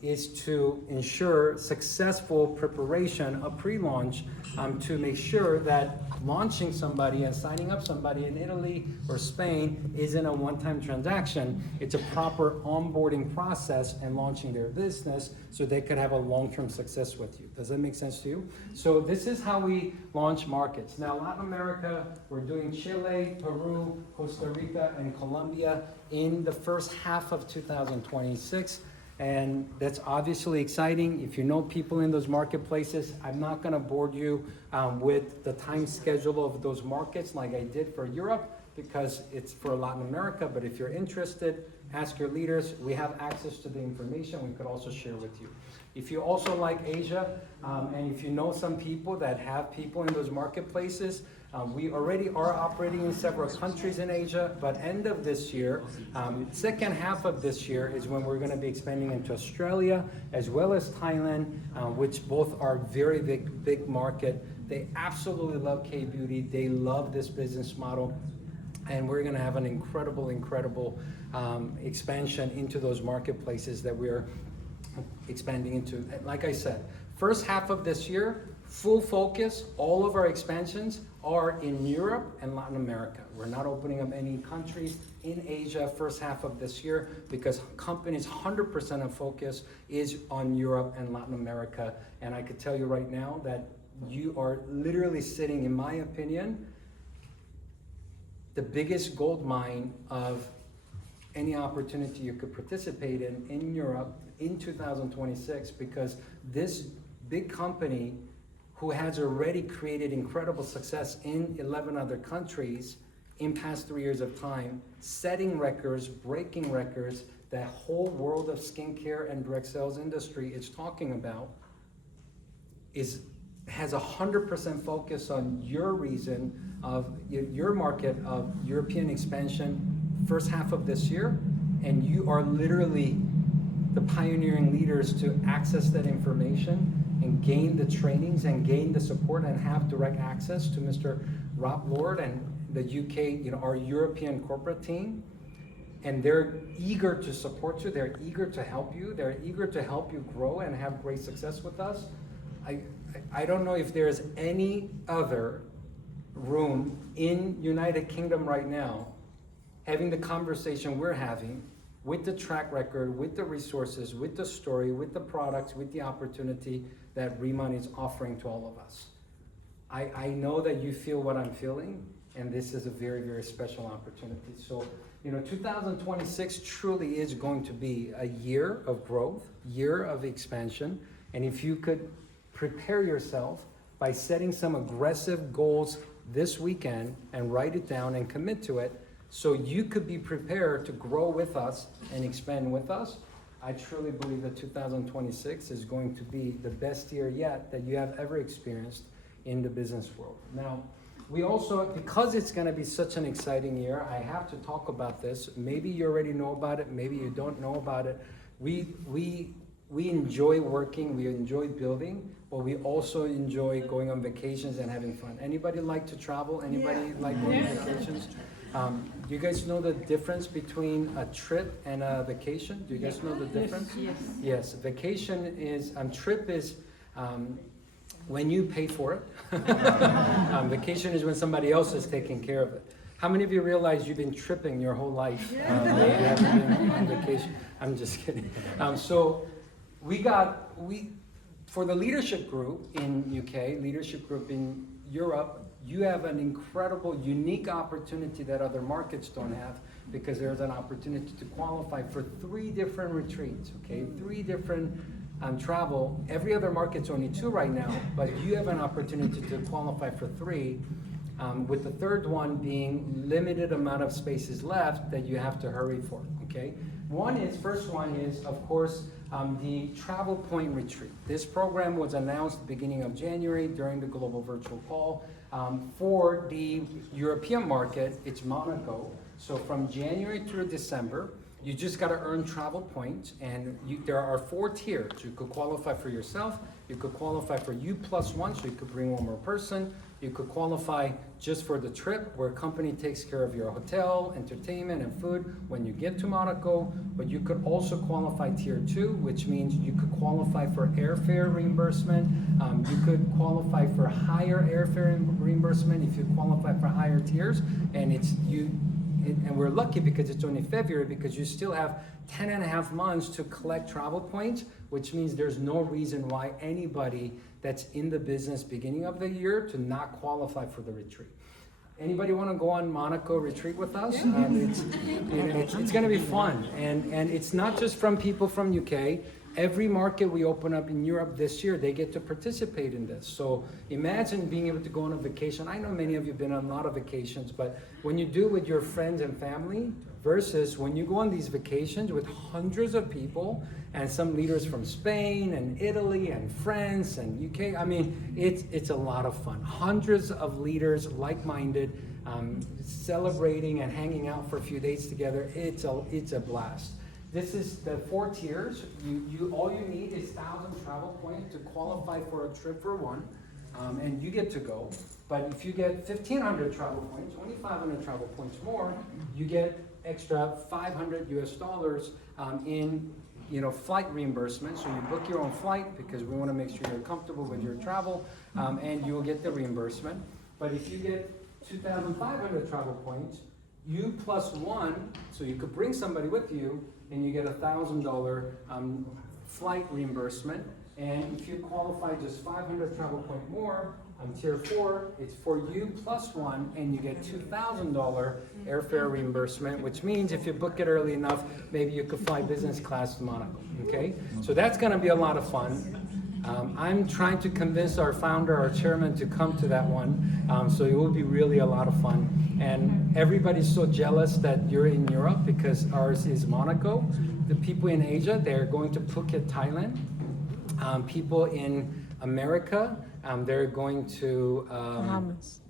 is to ensure successful preparation of pre-launch to make sure that launching somebody and signing up somebody in Italy or Spain isn't a one-time transaction. It's a proper onboarding process and launching their business so they could have a long-term success with you. Does that make sense to you? So this is how we launch markets. Now, Latin America, we're doing Chile, Peru, Costa Rica, and Colombia in the first half of 2026. And that's obviously exciting. If you know people in those marketplaces, I'm not going to bore you with the time schedule of those markets like I did for Europe, because it's for Latin America. But if you're interested, ask your leaders. We have access to the information we could also share with you. If you also like Asia, and if you know some people that have people in those marketplaces, we already are operating in several countries in Asia, but end of this year, second half of this year is when we're going to be expanding into Australia as well as Thailand, which both are very big market. They absolutely love K-Beauty. They love this business model. And we're going to have an incredible expansion into those marketplaces that we're expanding into. Like I said, first half of this year, full focus, all of our expansions are in Europe and Latin America. We're not opening up any countries in Asia first half of this year because company's 100% of focus is on Europe and Latin America. And I could tell you right now that you are literally sitting, in my opinion, the biggest gold mine of any opportunity you could participate in Europe in 2026, because this big company who has already created incredible success in 11 other countries in past 3 years of time, setting records, breaking records, that whole world of skincare and direct sales industry is talking about, has 100% focus on your reason of your market of European expansion first half of this year, and you are literally the pioneering leaders to access that information and gain the trainings and gain the support and have direct access to Mr. Rob Lord and the UK, our European corporate team. And they're eager to support you. They're eager to help you. They're eager to help you grow and have great success with us. I don't know if there's any other room in United Kingdom right now having the conversation we're having, with the track record, with the resources, with the story, with the products, with the opportunity that RIMAN is offering to all of us. I know that you feel what I'm feeling, and this is a very special opportunity. So, 2026 truly is going to be a year of growth, year of expansion, and if you could prepare yourself by setting some aggressive goals this weekend and write it down and commit to it, so you could be prepared to grow with us and expand with us. I truly believe that 2026 is going to be the best year yet that you have ever experienced in the business world. Now, we also, because it's going to be such an exciting year, I have to talk about this. Maybe you already know about it, maybe you don't know about it. We enjoy working, we enjoy building, but we also enjoy going on vacations and having fun. Anybody like to travel? Anybody like going on vacations? Do you guys know the difference between a trip and a vacation? Do you guys know the difference? Yes. Yes, vacation is, trip is when you pay for it. Vacation is when somebody else is taking care of it. How many of you realize you've been tripping your whole life? You haven't been on vacation. I'm just kidding. So for the leadership group in UK, leadership group in Europe, you have an incredible, unique opportunity that other markets don't have, because there's an opportunity to qualify for 3 different retreats, okay? 3 different travel. Every other market's only 2 right now, but you have an opportunity to qualify for 3, with the 3rd one being limited amount of spaces left that you have to hurry for, okay? First one is, of course, the Travel Point Retreat. This program was announced at the beginning of January during the Global Virtual Call. For the European market, it's Monaco. So from January through December, you just got to earn travel points, and there are 4 tiers. You could qualify for yourself, you could qualify for U+1, so you could bring 1 more person. You could qualify just for the trip, where a company takes care of your hotel, entertainment, and food when you get to Monaco. But you could also qualify tier 2, which means you could qualify for airfare reimbursement. You could qualify for higher airfare reimbursement if you qualify for higher tiers. And and we're lucky because it's only February, because you still have 10.5 months to collect travel points, which means there's no reason why anybody that's in the business beginning of the year to not qualify for the retreat. Anybody want to go on Monaco retreat with us? It's going to be fun, and it's not just from people from UK. Every market we open up in Europe this year, they get to participate in this. So imagine being able to go on a vacation. I know many of you have been on a lot of vacations, but when you do it with your friends and family versus when you go on these vacations with hundreds of people and some leaders from Spain and Italy and France and UK, I mean, it's a lot of fun. Hundreds of leaders, like-minded, celebrating and hanging out for a few days together. It's a blast. This is the 4 tiers. All you need is 1,000 travel points to qualify for a trip for 1, and you get to go. But if you get 1,500 travel points, only 500 travel points more, you get extra $500 in flight reimbursement. So you book your own flight, because we want to make sure you're comfortable with your travel, and you will get the reimbursement. But if you get 2,500 travel points, U+1, so you could bring somebody with you, and you get $1,000 flight reimbursement. And if you qualify just 500 travel point more, tier 4, it's for U+1, and you get $2,000 airfare reimbursement, which means if you book it early enough, maybe you could fly business class to Monaco, okay? So that's gonna be a lot of fun. I'm trying to convince our founder, our chairman, to come to that one, so it will be really a lot of fun. And everybody's so jealous that you're in Europe, because ours is Monaco. The people in Asia, they're going to Phuket, Thailand. People in America, they're going to Bahamas.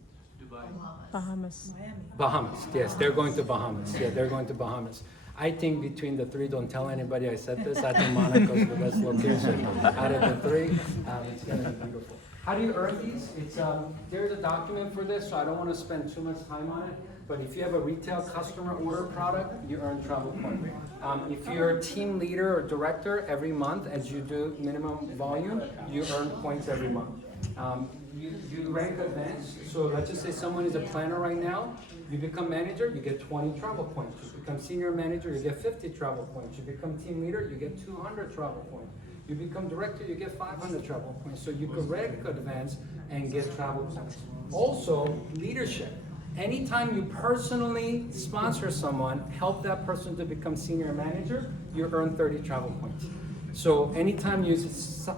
Dubai. Bahamas. Bahamas. Yes, they're going to Bahamas. Yeah, they're going to Bahamas. I think between the 3, don't tell anybody I said this, I think Monaco's the best location out of the 3. It's going to be beautiful. How do you earn these? There's a document for this, so I don't want to spend too much time on it. But if you have a retail customer order product, you earn travel points. If you're a team leader or director, every month, as you do minimum volume, you earn points every month. You rank advanced, so let's just say someone is a planner right now, you become manager, you get 20 travel points. You become senior manager, you get 50 travel points. You become team leader, you get 200 travel points. You become director, you get 500 travel points. So you can rank advanced and get travel points. Also, leadership. Anytime you personally sponsor someone, help that person to become senior manager, you earn 30 travel points. So anytime you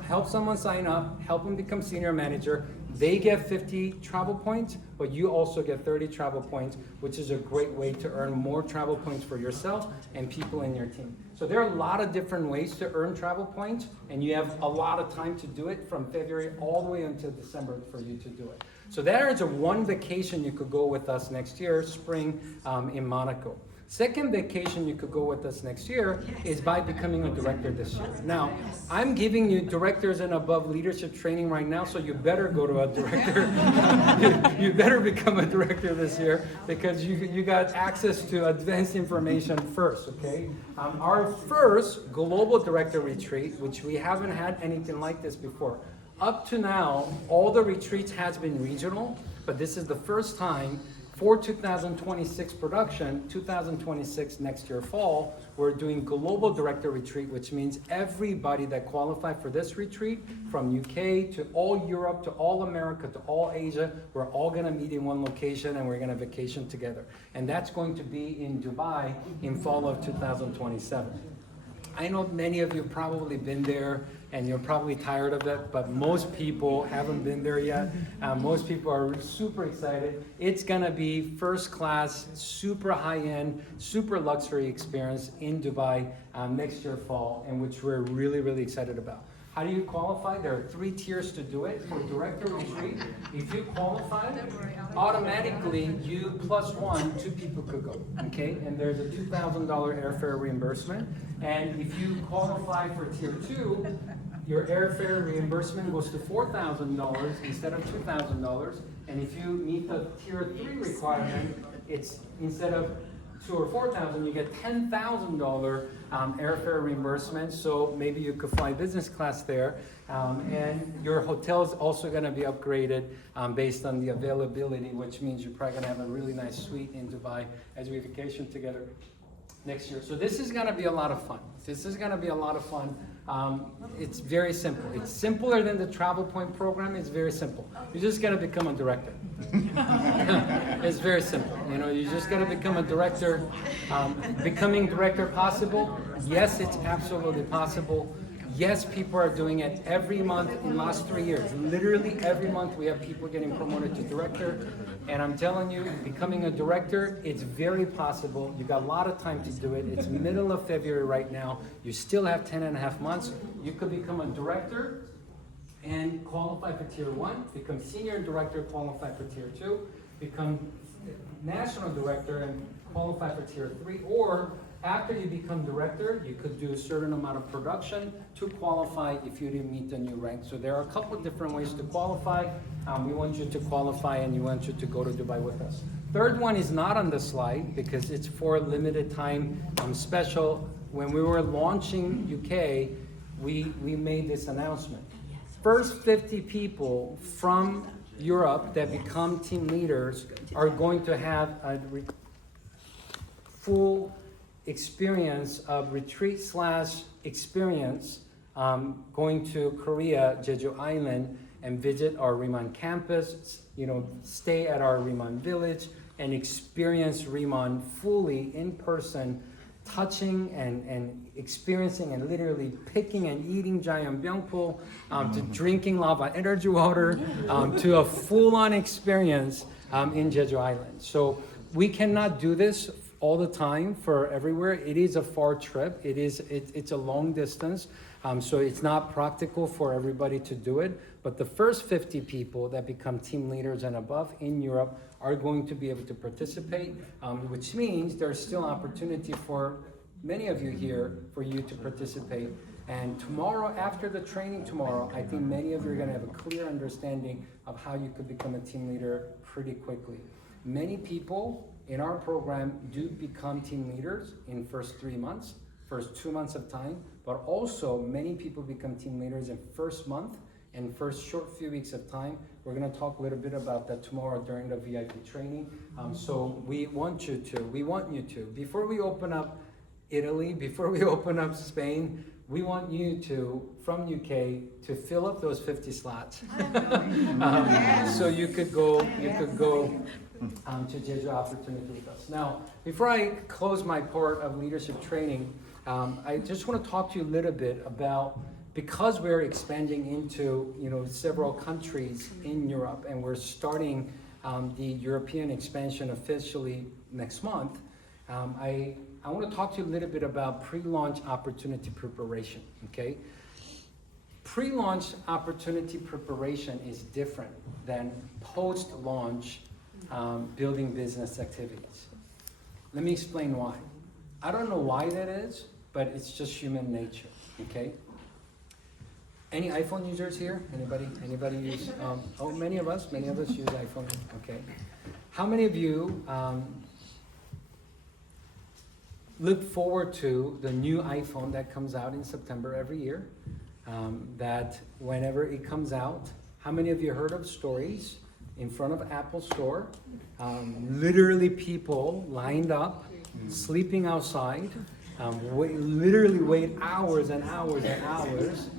help someone sign up, help them become senior manager, they get 50 travel points, but you also get 30 travel points, which is a great way to earn more travel points for yourself and people in your team. So there are a lot of different ways to earn travel points, and you have a lot of time to do it from February all the way until December for you to do it. So there is a 1 vacation you could go with us next year, spring, in Monaco. Second vacation you could go with us next year is by becoming a director this year. Now, I'm giving you directors and above leadership training right now, so you better go to a director. you better become a director this year because you got access to advanced information first, okay? Our first global director retreat, which we haven't had anything like this before. Up to now, all the retreats has been regional, but this is the first time for 2026 production, 2026 next year fall, we're doing global director retreat, which means everybody that qualified for this retreat, from UK to all Europe to all America to all Asia, we're all gonna meet in one location and we're gonna vacation together. And that's going to be in Dubai in fall of 2027. I know many of you have probably been there and you're probably tired of it, but most people haven't been there yet. Most people are super excited. It's gonna be first class, super high-end, super luxury experience in Dubai next year fall, and which we're really, really excited about. How do you qualify? There are 3 tiers to do it. For director retreat, if you qualify, automatically you plus 1, 2 people could go, okay? And there's a $2,000 airfare reimbursement. And if you qualify for tier 2, your airfare reimbursement goes to $4,000 instead of $2,000. And if you meet the tier 3 requirement, it's instead of $2,000 or $4,000, you get $10,000 airfare reimbursement. So maybe you could fly business class there, and your hotel is also going to be upgraded based on the availability, which means you're probably going to have a really nice suite in Dubai as we vacation together next year. So this is going to be a lot of fun. This is going to be a lot of fun. It's very simple. It's simpler than the Travel Point program. It's very simple. You just got to become a director. It's very simple. You know, you just got to become a director. Becoming director possible? Yes, it's absolutely possible. Yes, people are doing it every month in the last 3 years. Literally every month we have people getting promoted to director. And I'm telling you, becoming a director, it's very possible. You got a lot of time to do it. It's middle of February right now. You still have 10 and a half months. You could become a director and qualify for tier 1, become senior director, qualify for tier 2, become national director and qualify for tier 3, or after you become director, you could do a certain amount of production to qualify if you didn't meet the new rank. So there are a couple of different ways to qualify. We want you to qualify and we want you to go to Dubai with us. Third one is not on the slide because it's for a limited time special. When we were launching UK, we made this announcement. First 50 people from Europe that become team leaders are going to have a full experience of retreat / experience going to Korea, Jeju Island, and visit our RIMAN campus, you know, stay at our RIMAN village and experience RIMAN fully in person, touching and experiencing and literally picking and eating giant byungpo, to drinking lava energy water, to a full-on experience in Jeju Island. So we cannot do this all the time for everywhere. It is a far trip. It's a long distance. So it's not practical for everybody to do it. But the first 50 people that become team leaders and above in Europe are going to be able to participate, which means there's still opportunity for many of you here for you to participate. And tomorrow, after the training tomorrow, I think many of you are going to have a clear understanding of how you could become a team leader pretty quickly. Many people in our program do become team leaders in first 3 months, first 2 months of time, but also many people become team leaders in first month and first short few weeks of time. We're going to talk a little bit about that tomorrow during the VIP training. So we want you to, before we open up Italy, before we open up Spain, we want you to, from UK, to fill up those 50 slots. So you could go to Jeju opportunity with us. Now, before I close my part of leadership training, I just want to talk to you a little bit about, because we're expanding into several countries in Europe and we're starting the European expansion officially next month, I want to talk to you a little bit about pre-launch opportunity preparation, okay? Pre-launch opportunity preparation is different than post-launch building business activities. Let me explain why. I don't know why that is, but it's just human nature, okay? Any iPhone users here? Anybody use, many of us use iPhone, okay. How many of you look forward to the new iPhone that comes out in September every year? That whenever it comes out, how many of you heard of stories in front of Apple Store? Literally people lined up, sleeping outside, literally wait hours and hours and hours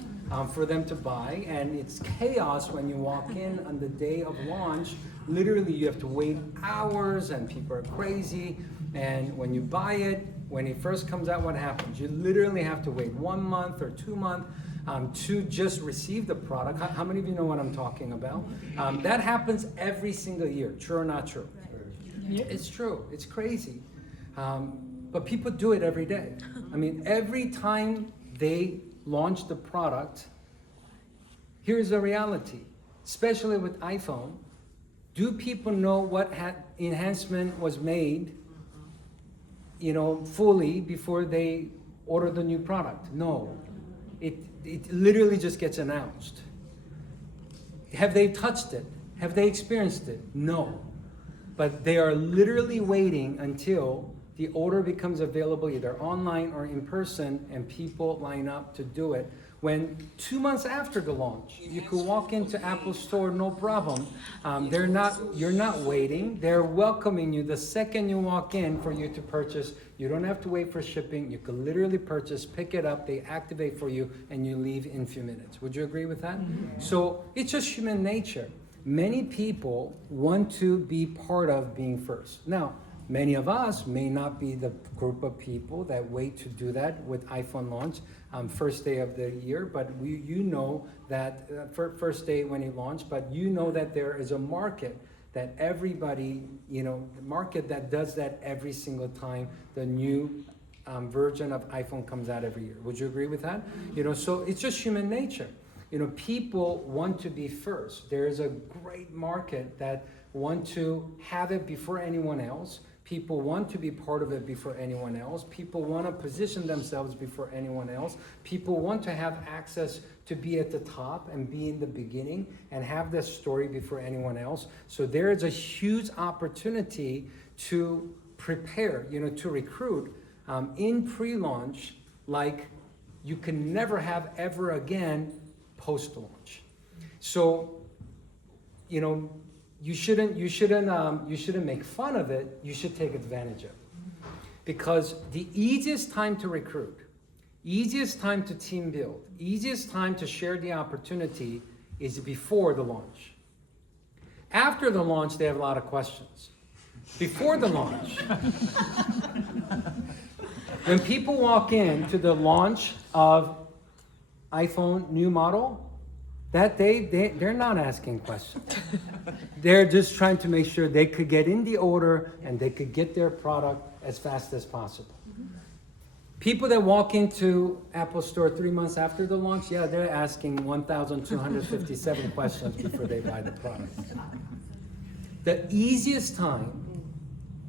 for them to buy, and it's chaos when you walk in on the day of launch. Literally you have to wait hours and people are crazy, and when you buy it, when it first comes out, what happens? You literally have to wait 1 month or 2 months to just receive the product. How many of you know what I'm talking about? That happens every single year, true or not true? Yeah, it's true, it's crazy. But people do it every day. I mean, every time they launch the product, here's the reality, especially with iPhone. Do people know what enhancement was made, fully before they order the new product? No. It literally just gets announced. Have they touched it? Have they experienced it? No. But they are literally waiting until the order becomes available either online or in person, and people line up to do it. When 2 months after the launch, you could walk into Apple Store, no problem. You're not waiting. They're welcoming you the second you walk in for you to purchase. You don't have to wait for shipping. You could literally purchase, pick it up, they activate for you, and you leave in a few minutes. Would you agree with that? Mm-hmm. So it's just human nature. Many people want to be part of being first. Now, many of us may not be the group of people that wait to do that with iPhone launch, first day of the year, but that first day when it launched, but that there is a market that everybody, the market that does that every single time the new version of iPhone comes out every year. Would you agree with that? So it's just human nature. People want to be first. There is a great market that want to have it before anyone else. People want to be part of it before anyone else. People want to position themselves before anyone else. People want to have access to be at the top and be in the beginning and have this story before anyone else. So there is a huge opportunity to prepare, to recruit in pre-launch like you can never have ever again post-launch. So, you shouldn't make fun of it. You should take advantage of it. Because the easiest time to recruit, easiest time to team build, easiest time to share the opportunity is before the launch. After the launch, they have a lot of questions. Before the launch, when people walk in to the launch of iPhone new model, that day, they're not asking questions. They're just trying to make sure they could get in the order and they could get their product as fast as possible. People that walk into Apple Store 3 months after the launch, they're asking 1,257 questions before they buy the product. The easiest time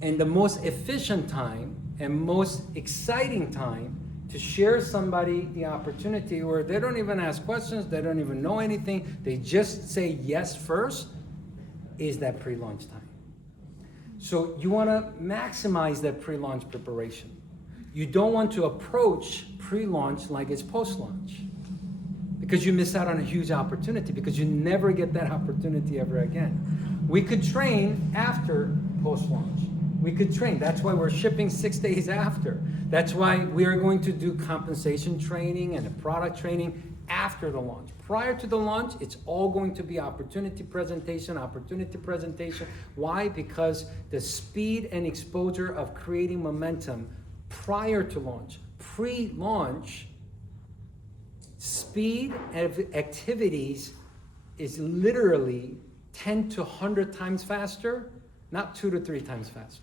and the most efficient time and most exciting time to share somebody the opportunity where they don't even ask questions, they don't even know anything, they just say yes first, is that pre-launch time. So you want to maximize that pre-launch preparation. You don't want to approach pre-launch like it's post-launch, because you miss out on a huge opportunity, because you never get that opportunity ever again. We could train after post-launch. We could train. That's why we're shipping 6 days after. That's why we are going to do compensation training and product training after the launch. Prior to the launch, it's all going to be opportunity presentation. Why? Because the speed and exposure of creating momentum prior to launch, pre-launch, speed of activities is literally 10 to 100 times faster, not 2 to 3 times faster.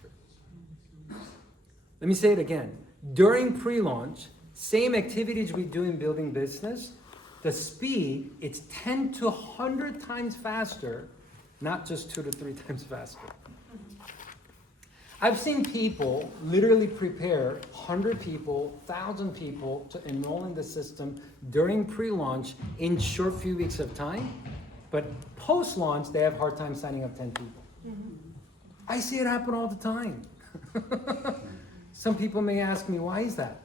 Let me say it again. During pre-launch, same activities we do in building business, the speed, it's 10 to 100 times faster, not just 2 to 3 times faster. I've seen people literally prepare 100 people, 1,000 people to enroll in the system during pre-launch in short few weeks of time, but post-launch they have a hard time signing up 10 people. I see it happen all the time. Some people may ask me, why is that?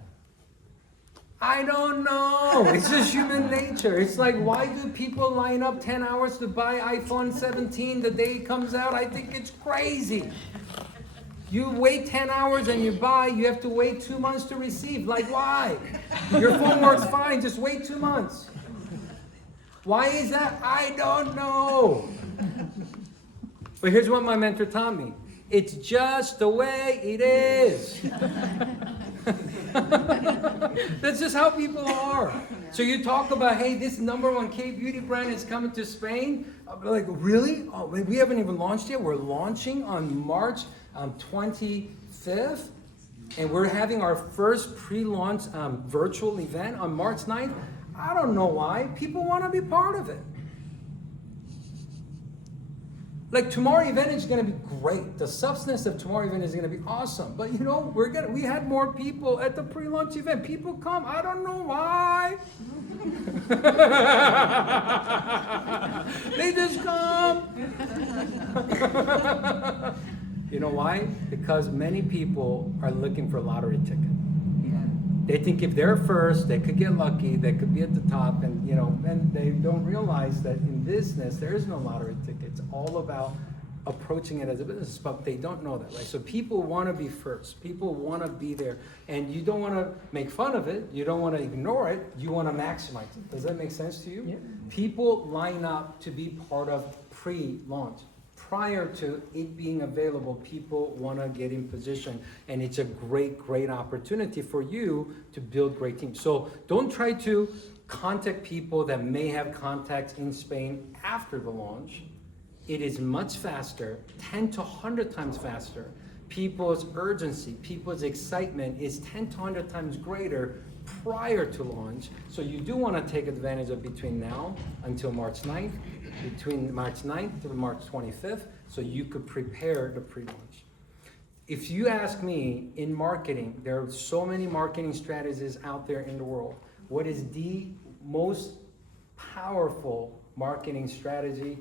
I don't know. It's just human nature. It's like, why do people line up 10 hours to buy iPhone 17 the day it comes out? I think it's crazy. You wait 10 hours and you buy, you have to wait 2 months to receive. Like, why? Your phone works fine, just wait 2 months. Why is that? I don't know. But here's what my mentor taught me. It's just the way it is. That's just how people are. So you talk about, hey, this #1 K-beauty brand is coming to Spain. I'll be like, really? Oh, we haven't even launched yet. We're launching on March 25th. And we're having our first pre-launch virtual event on March 9th. I don't know why. People want to be part of it. Like, tomorrow event is going to be great. The substance of tomorrow event is going to be awesome. But you know, we had more people at the pre-launch event. People come. I don't know why. They just come. You know why? Because many people are looking for a lottery ticket. They think if they're first, they could get lucky, they could be at the top, and you know, and they don't realize that in business there is no lottery ticket. It's all about approaching it as a business, but they don't know that, right? So people want to be first. People want to be there, and you don't want to make fun of it. You don't want to ignore it. You want to maximize it. Does that make sense to you? Yeah. People line up to be part of pre-launch. Prior to it being available, people want to get in position, and it's a great, great opportunity for you to build great teams. So don't try to contact people that may have contacts in Spain after the launch. It is much faster, 10 to 100 times faster. People's urgency, people's excitement is 10 to 100 times greater prior to launch. So you do want to take advantage of between now until March 9th, between March 9th to March 25th, so you could prepare the pre-launch. If you ask me, in marketing, there are so many marketing strategies out there in the world. What is the most powerful marketing strategy,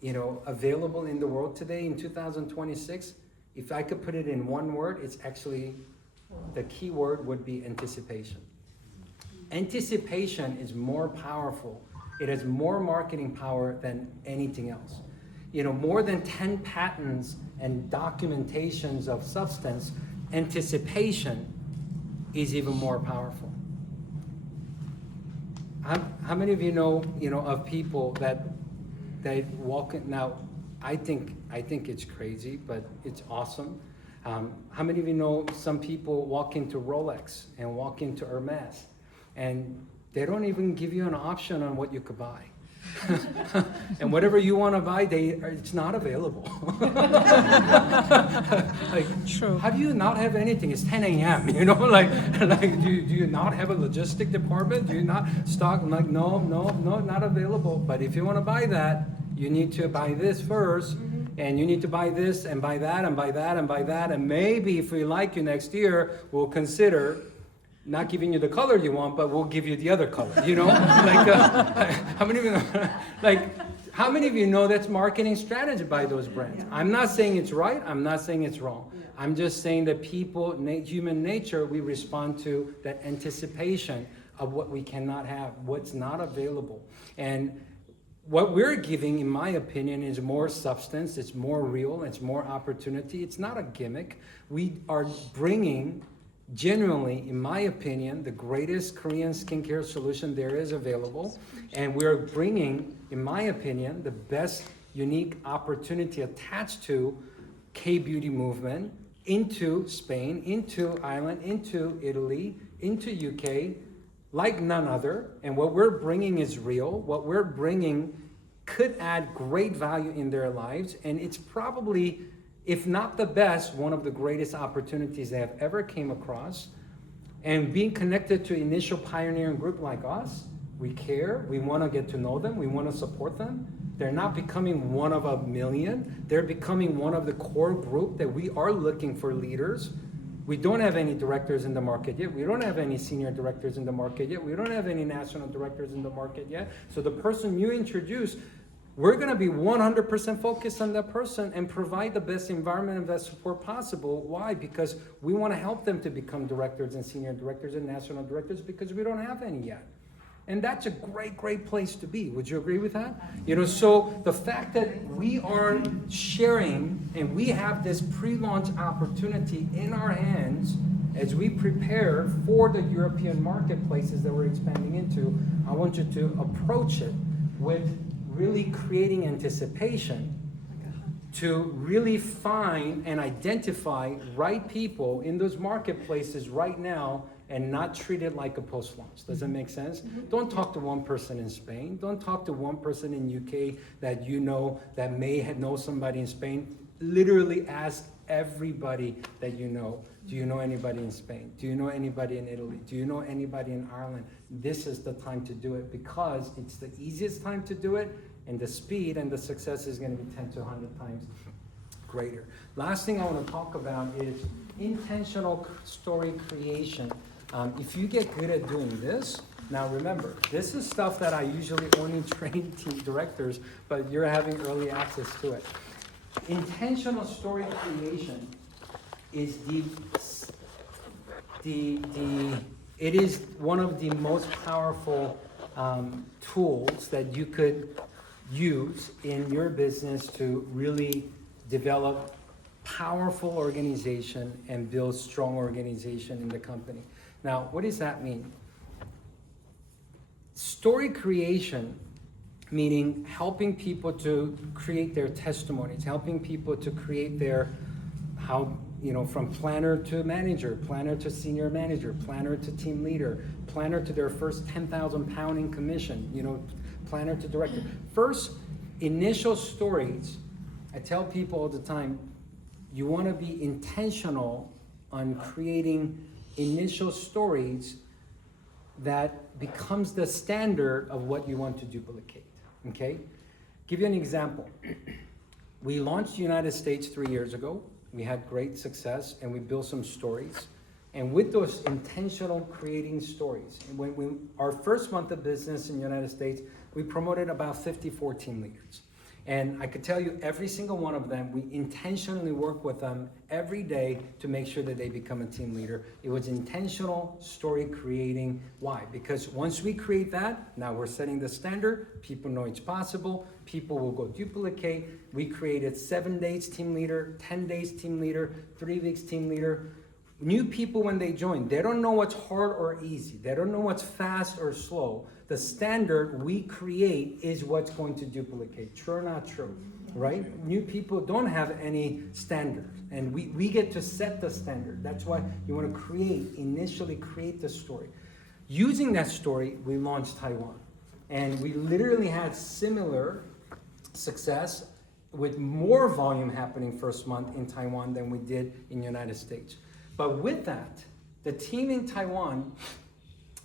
you know, available in the world today in 2026? If I could put it in one word, it's actually, the key word would be anticipation. Anticipation is more powerful. It has more marketing power than anything else. You know, more than 10 patents and documentations of substance, anticipation is even more powerful. How many of you know, of people that they walk in, now I think it's crazy, but it's awesome. How many of you know some people walk into Rolex and walk into Hermes, and they don't even give you an option on what you could buy. And whatever you want to buy, it's not available. Like, True. how do you not have anything? It's 10 a.m., you know, like do you not have a logistic department? Do you not stock? I'm like, no, not available. But if you want to buy that, you need to buy this first, and you need to buy this and buy that and buy that and buy that, and maybe if we like you next year, we'll consider not giving you the color you want, but we'll give you the other color, you know? Like, how many of you know, how many of you know that's marketing strategy by those brands? I'm not saying it's right, I'm not saying it's wrong. I'm just saying that people, human nature, we respond to that anticipation of what we cannot have, what's not available. And what we're giving, in my opinion, is more substance, it's more real, it's more opportunity, it's not a gimmick. We are bringing, genuinely, in my opinion, the greatest Korean skincare solution there is available. And we're bringing, in my opinion, the best unique opportunity attached to K-beauty movement into Spain, into Ireland, into Italy, into UK, like none other. And what we're bringing is real. What we're bringing could add great value in their lives. And it's probably, if not the best, one of the greatest opportunities they have ever came across. And being connected to initial pioneering group like us, we care, we want to get to know them, we want to support them. They're not becoming one of a million. They're becoming one of the core group that we are looking for leaders. We don't have any directors in the market yet. We don't have any senior directors in the market yet. We don't have any national directors in the market yet. So the person you introduce, we're going to be 100% focused on that person and provide the best environment and best support possible. Why? Because we want to help them to become directors and senior directors and national directors, because we don't have any yet. And that's a great, great place to be. Would you agree with that? You know, so the fact that we are sharing and we have this pre-launch opportunity in our hands as we prepare for the European marketplaces that we're expanding into, I want you to approach it with really creating anticipation to really find and identify right people in those marketplaces right now and not treat it like a post-launch. Does that make sense? Don't talk to one person in Spain. Don't talk to one person in UK that you know that may know somebody in Spain. Literally ask everybody that you know. Do you know anybody in Spain? Do you know anybody in Italy? Do you know anybody in Ireland? This is the time to do it, because it's the easiest time to do it, and the speed and the success is going to be 10 to 100 times greater. Last thing I want to talk about is intentional story creation. If you get good at doing this, now remember, this is stuff that I usually only train team directors, but you're having early access to it. Intentional story creation is it is one of the most powerful tools that you could use in your business to really develop powerful organization and build strong organization in the company. Now, what does that mean? Story creation, meaning helping people to create their testimonies, helping people to create their, how, you know, from planner to manager, planner to senior manager, planner to team leader, planner to their first 10,000 pound in commission, you know, planner to director. First, initial stories, I tell people all the time, you want to be intentional on creating initial stories that becomes the standard of what you want to duplicate, okay? Give you an example. We launched United States 3 years ago. We had great success and we built some stories. And with those intentional creating stories, and when our first month of business in the United States, we promoted about 54 team leaders. And I could tell you every single one of them, we intentionally work with them every day to make sure that they become a team leader. It was intentional story creating. Why? Because once we create that, now we're setting the standard. People know it's possible. People will go duplicate. We created 7 days team leader, 10 days team leader, 3 weeks team leader. New people, when they join, they don't know what's hard or easy. They don't know what's fast or slow. The standard we create is what's going to duplicate. True or not true, right? New people don't have any standard, and we get to set the standard. That's why you want to initially create the story. Using that story, we launched Taiwan. And we literally had similar success with more volume happening first month in Taiwan than we did in the United States. But with that, the team in Taiwan,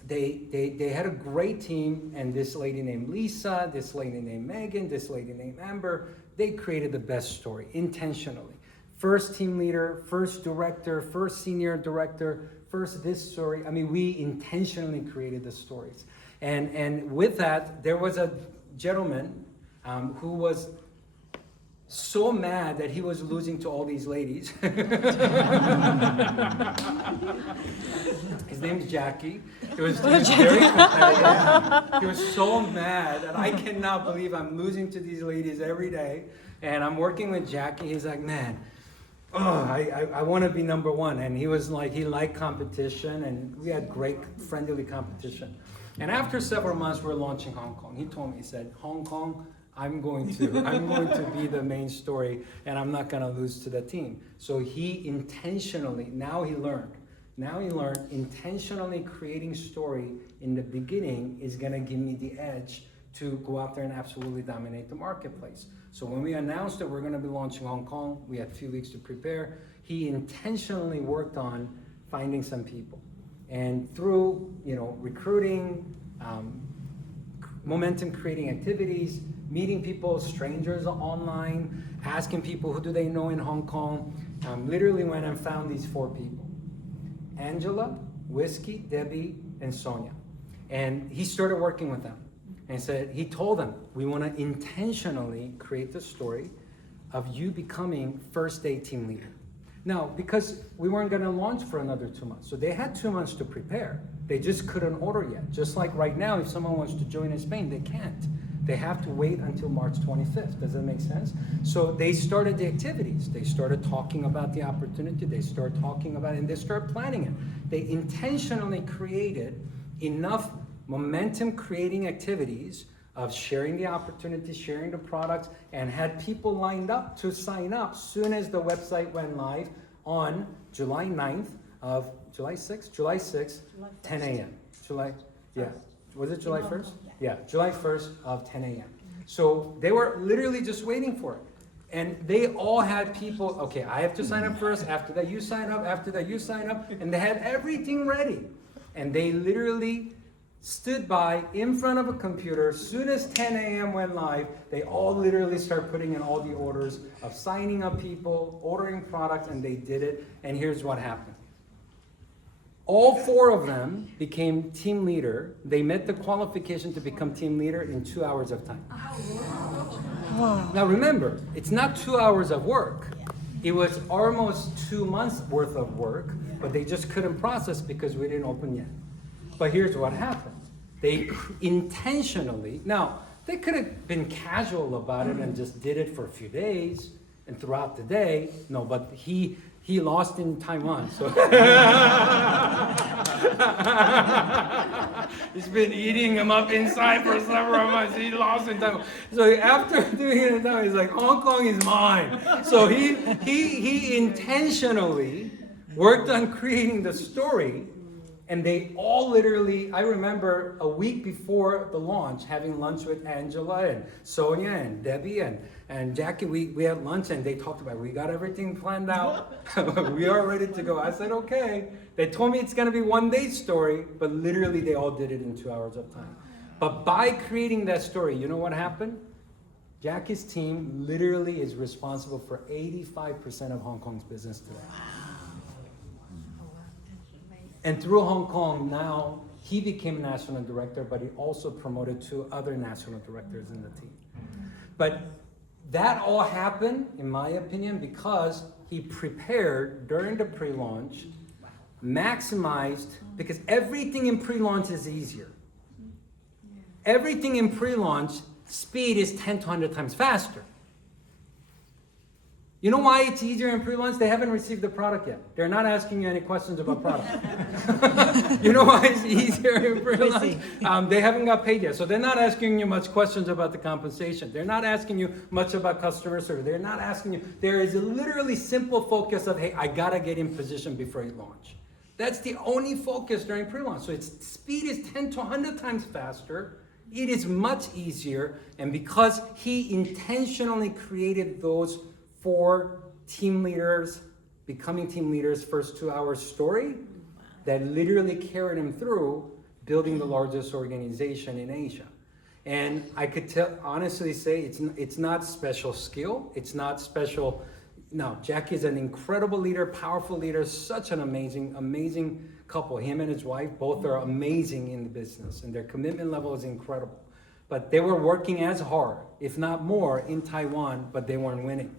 they had a great team, and this lady named Lisa, this lady named Megan, this lady named Amber, they created the best story intentionally. First team leader, first director, first senior director, first this story. I mean, we intentionally created the stories. And with that, there was a gentleman who was so mad that he was losing to all these ladies. His name's Jackie. He was very competitive. He was so mad that I cannot believe I'm losing to these ladies every day. And I'm working with Jackie. He's like, man, I want to be number one. And he was like, he liked competition, and we had great friendly competition. And after several months, we're launching Hong Kong. He told me, he said, Hong Kong, I'm going to be the main story, and I'm not going to lose to the team. So he intentionally, now he learned, intentionally creating story in the beginning is going to give me the edge to go out there and absolutely dominate the marketplace. So when we announced that we're going to be launching Hong Kong, we had a few weeks to prepare. He intentionally worked on finding some people. And through, recruiting, momentum creating activities, meeting people, strangers online, asking people who do they know in Hong Kong. Literally went and found these 4 people: Angela, Whiskey, Debbie, and Sonia. And he started working with them. And he told them, we want to intentionally create the story of you becoming first day team leader. Now, because we weren't going to launch for another 2 months, so they had 2 months to prepare. They just couldn't order yet. Just like right now, if someone wants to join in Spain, they can't. They have to wait until March 25th. Does that make sense? So they started the activities. They started talking about the opportunity. They started talking about it, and they started planning it. They intentionally created enough momentum creating activities of sharing the opportunity, sharing the products, and had people lined up to sign up soon as the website went live on July 9th of July 6th, 10 a.m. Was it July 1st? Yeah, July 1st of 10 a.m. So they were literally just waiting for it. And they all had people, okay, I have to sign up first, after that you sign up, after that you sign up, and they had everything ready. And they literally stood by in front of a computer. As soon as 10 a.m. went live, they all literally started putting in all the orders of signing up people, ordering products, and they did it. And here's what happened. All 4 of them became team leader. They met the qualification to become team leader in 2 hours of time. Wow. Now remember, it's not 2 hours of work. It was almost 2 months worth of work, but they just couldn't process because we didn't open yet. But here's what happened. They intentionally, now they could have been casual about it and just did it for a few days and throughout the day. No, but he lost in Taiwan, so he's been eating him up inside for several months. He lost in Taiwan. So after doing it in Taiwan, he's like, Hong Kong is mine. So he intentionally worked on creating the story. And they all literally, I remember a week before the launch, having lunch with Angela and Sonia and Debbie and Jackie. We had lunch and they talked about, we got everything planned out. We are ready to go. I said, okay. They told me it's going to be 1 day story, but literally they all did it in 2 hours of time. But by creating that story, you know what happened? Jackie's team literally is responsible for 85% of Hong Kong's business today. And through Hong Kong, now he became national director, but he also promoted 2 other national directors in the team. But that all happened, in my opinion, because he prepared during the pre-launch, maximized, because everything in pre-launch is easier. Everything in pre-launch, speed is 10 to 100 times faster. You know why it's easier in pre-launch? They haven't received the product yet. They're not asking you any questions about product. You know why it's easier in pre-launch? They haven't got paid yet. So they're not asking you much questions about the compensation. They're not asking you much about customer service. They're not asking you. There is a literally simple focus of, hey, I got to get in position before you launch. That's the only focus during pre-launch. So its speed is 10 to 100 times faster. It is much easier. And because he intentionally created those 4 team leaders, becoming team leaders, first 2 hours story that literally carried him through building the largest organization in Asia. And I could honestly say it's not special skill. It's not special. No, Jackie is an incredible leader, powerful leader, such an amazing couple. Him and his wife, both are amazing in the business and their commitment level is incredible. But they were working as hard, if not more, in Taiwan, but they weren't winning.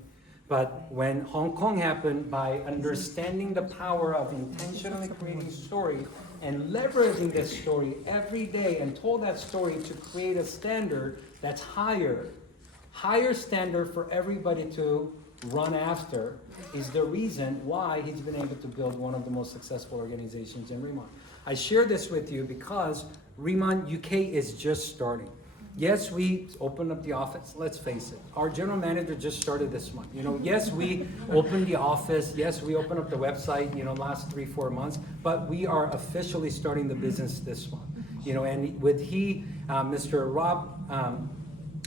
But when Hong Kong happened, by understanding the power of intentionally creating story and leveraging this story every day and told that story to create a standard that's higher standard for everybody to run after, is the reason why he's been able to build one of the most successful organizations in RIMAN. I share this with you because RIMAN UK is just starting. Yes, we opened up the office. Let's face it. Our general manager just started this month. Yes, we opened the office. Yes, we opened up the website, last 3-4 months. But we are officially starting the business this month. And with Mr. Rob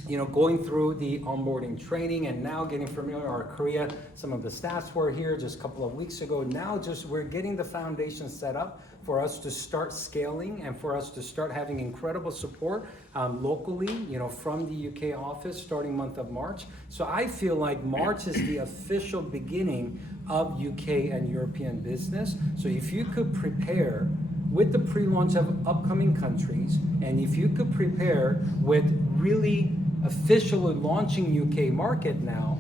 going through the onboarding training and now getting familiar. Our Korea, some of the staffs were here just a couple of weeks ago. Now we're getting the foundation set up for us to start scaling and for us to start having incredible support locally, from the UK office starting month of March. So I feel like March is the official beginning of UK and European business. So if you could prepare with the pre-launch of upcoming countries, and if you could prepare with really officially launching UK market now,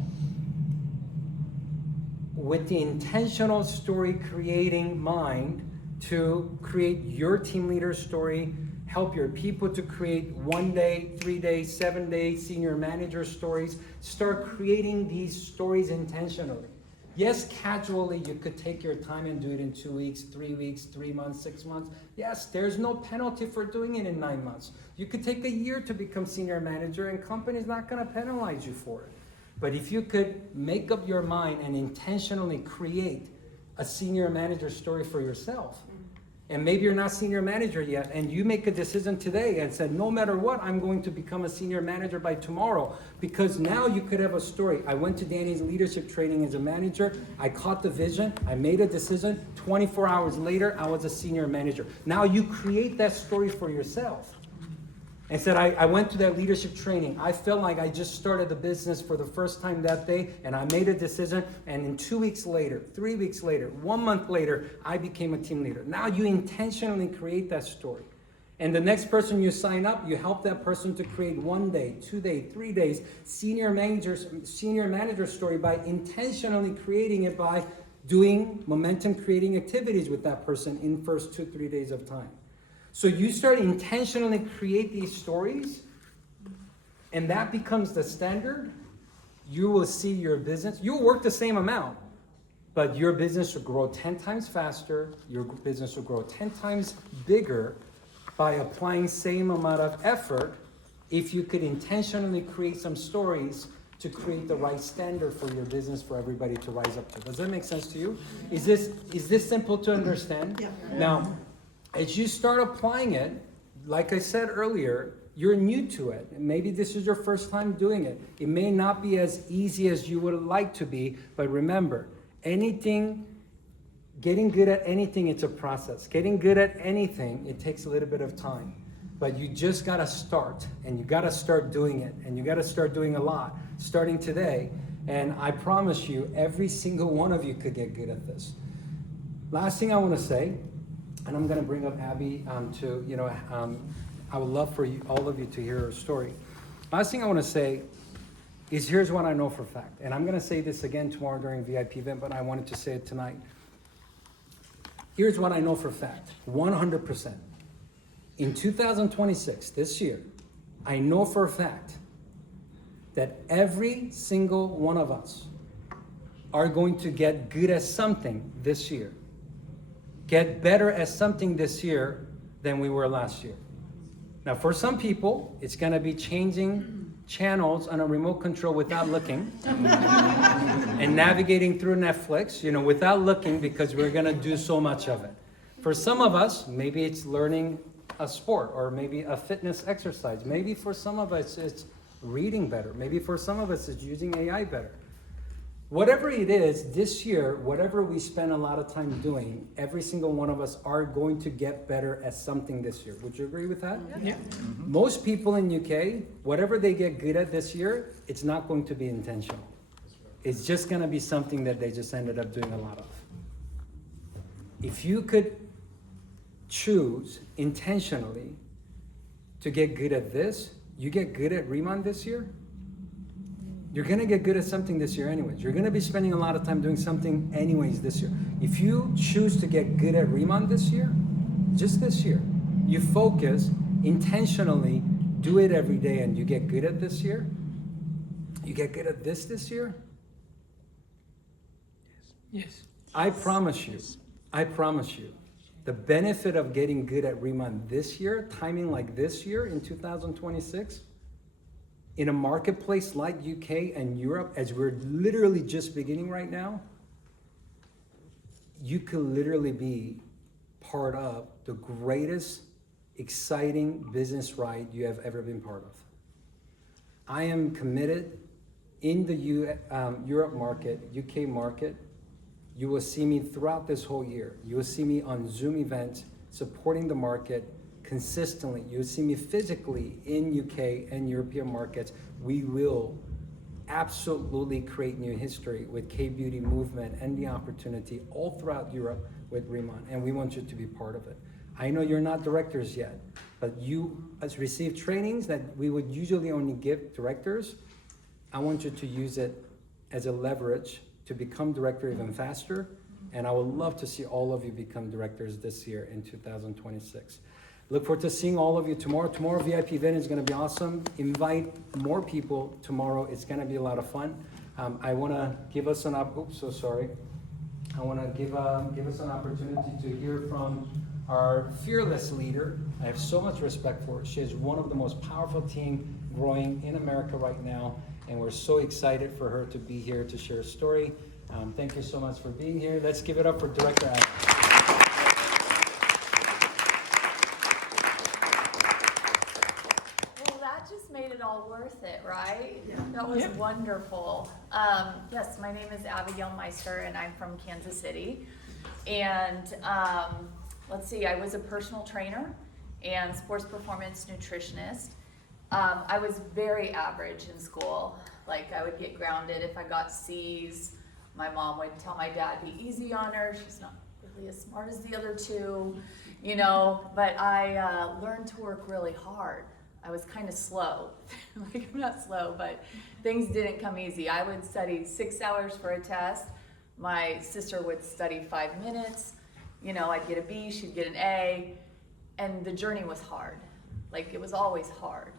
with the intentional story creating mind to create your team leader story, help your people to create 1 day, 3 days, 7 days, senior manager stories. Start creating these stories intentionally. Yes, casually, you could take your time and do it in 2 weeks, 3 weeks, 3 months, 6 months. Yes, there's no penalty for doing it in 9 months. You could take a year to become senior manager and company's not gonna penalize you for it. But if you could make up your mind and intentionally create a senior manager story for yourself, and maybe you're not senior manager yet, and you make a decision today and said, no matter what, I'm going to become a senior manager by tomorrow, because now you could have a story. I went to Danny's leadership training as a manager. I caught the vision. I made a decision. 24 hours later, I was a senior manager. Now you create that story for yourself. And said, I went to that leadership training. I felt like I just started the business for the first time that day, and I made a decision, and in 2 weeks later, 3 weeks later, 1 month later, I became a team leader. Now you intentionally create that story. And the next person you sign up, you help that person to create 1 day, 2 days, 3 days, senior manager story by intentionally creating it by doing momentum creating activities with that person in first 2-3 days of time. So you start intentionally create these stories, and that becomes the standard. You will see your business, you'll work the same amount, but your business will grow 10 times faster, your business will grow 10 times bigger by applying same amount of effort if you could intentionally create some stories to create the right standard for your business for everybody to rise up to. Does that make sense to you? Is this simple to understand? Yeah. Now, as you start applying it, like I said earlier, you're new to it. And maybe this is your first time doing it. It may not be as easy as you would like to be, but remember, getting good at anything, it's a process. Getting good at anything, it takes a little bit of time. But you just gotta start, and you gotta start doing it, and you gotta start doing a lot, starting today. And I promise you, every single one of you could get good at this. Last thing I wanna say, and I'm gonna bring up Abby I would love for all of you to hear her story. Last thing I wanna say is here's what I know for a fact. And I'm gonna say this again tomorrow during VIP event, but I wanted to say it tonight. Here's what I know for a fact, 100%. In 2026, this year, I know for a fact that every single one of us are going to get good at something this year. Get better at something this year than we were last year. Now, for some people, it's gonna be changing channels on a remote control without looking and navigating through Netflix, without looking, because we're gonna do so much of it. For some of us, maybe it's learning a sport or maybe a fitness exercise. Maybe for some of us, it's reading better. Maybe for some of us, it's using AI better. Whatever it is, this year, whatever we spend a lot of time doing, every single one of us are going to get better at something this year. Would you agree with that? Yeah. Mm-hmm. Most people in UK, whatever they get good at this year, it's not going to be intentional. It's just going to be something that they just ended up doing a lot of. If you could choose intentionally to get good at this, you get good at RIMAN this year, you're gonna get good at something this year anyways. You're gonna be spending a lot of time doing something anyways this year. If you choose to get good at RIMAN this year, just this year, you focus intentionally, do it every day, and you get good at this year, you get good at this year. Yes. I promise you, the benefit of getting good at RIMAN this year, timing like this year in 2026, in a marketplace like UK and Europe, as we're literally just beginning right now, you could literally be part of the greatest, exciting business ride you have ever been part of. I am committed in the Europe market, UK market. You will see me throughout this whole year. You will see me on Zoom events supporting the market consistently. You'll see me physically in UK and European markets. We will absolutely create new history with K-Beauty movement and the opportunity all throughout Europe with RIMAN, and we want you to be part of it. I know you're not directors yet, but you has received trainings that we would usually only give directors. I want you to use it as a leverage to become director even faster, and I would love to see all of you become directors this year in 2026. Look forward to seeing all of you tomorrow. Tomorrow VIP event is going to be awesome. Invite more people tomorrow. It's going to be a lot of fun. I want to give us an I want to give us an opportunity to hear from our fearless leader. I have so much respect for her. She is one of the most powerful team growing in America right now, and we're so excited for her to be here to share a story. Thank you so much for being here. Let's give it up for Director Adam. Made it all worth it, right? Yeah. That was wonderful. Yes, my name is Abigail Meister, and I'm from Kansas City. And let's see, I was a personal trainer and sports performance nutritionist. I was very average in school. Like, I would get grounded if I got C's. My mom would tell my dad, be easy on her. She's not really as smart as the other two, you know. But I learned to work really hard. I was kind of slow. Like, I'm not slow, but things didn't come easy. I would study 6 hours for a test. My sister would study 5 minutes. You know, I'd get a B, she'd get an A. And the journey was hard. Like, it was always hard.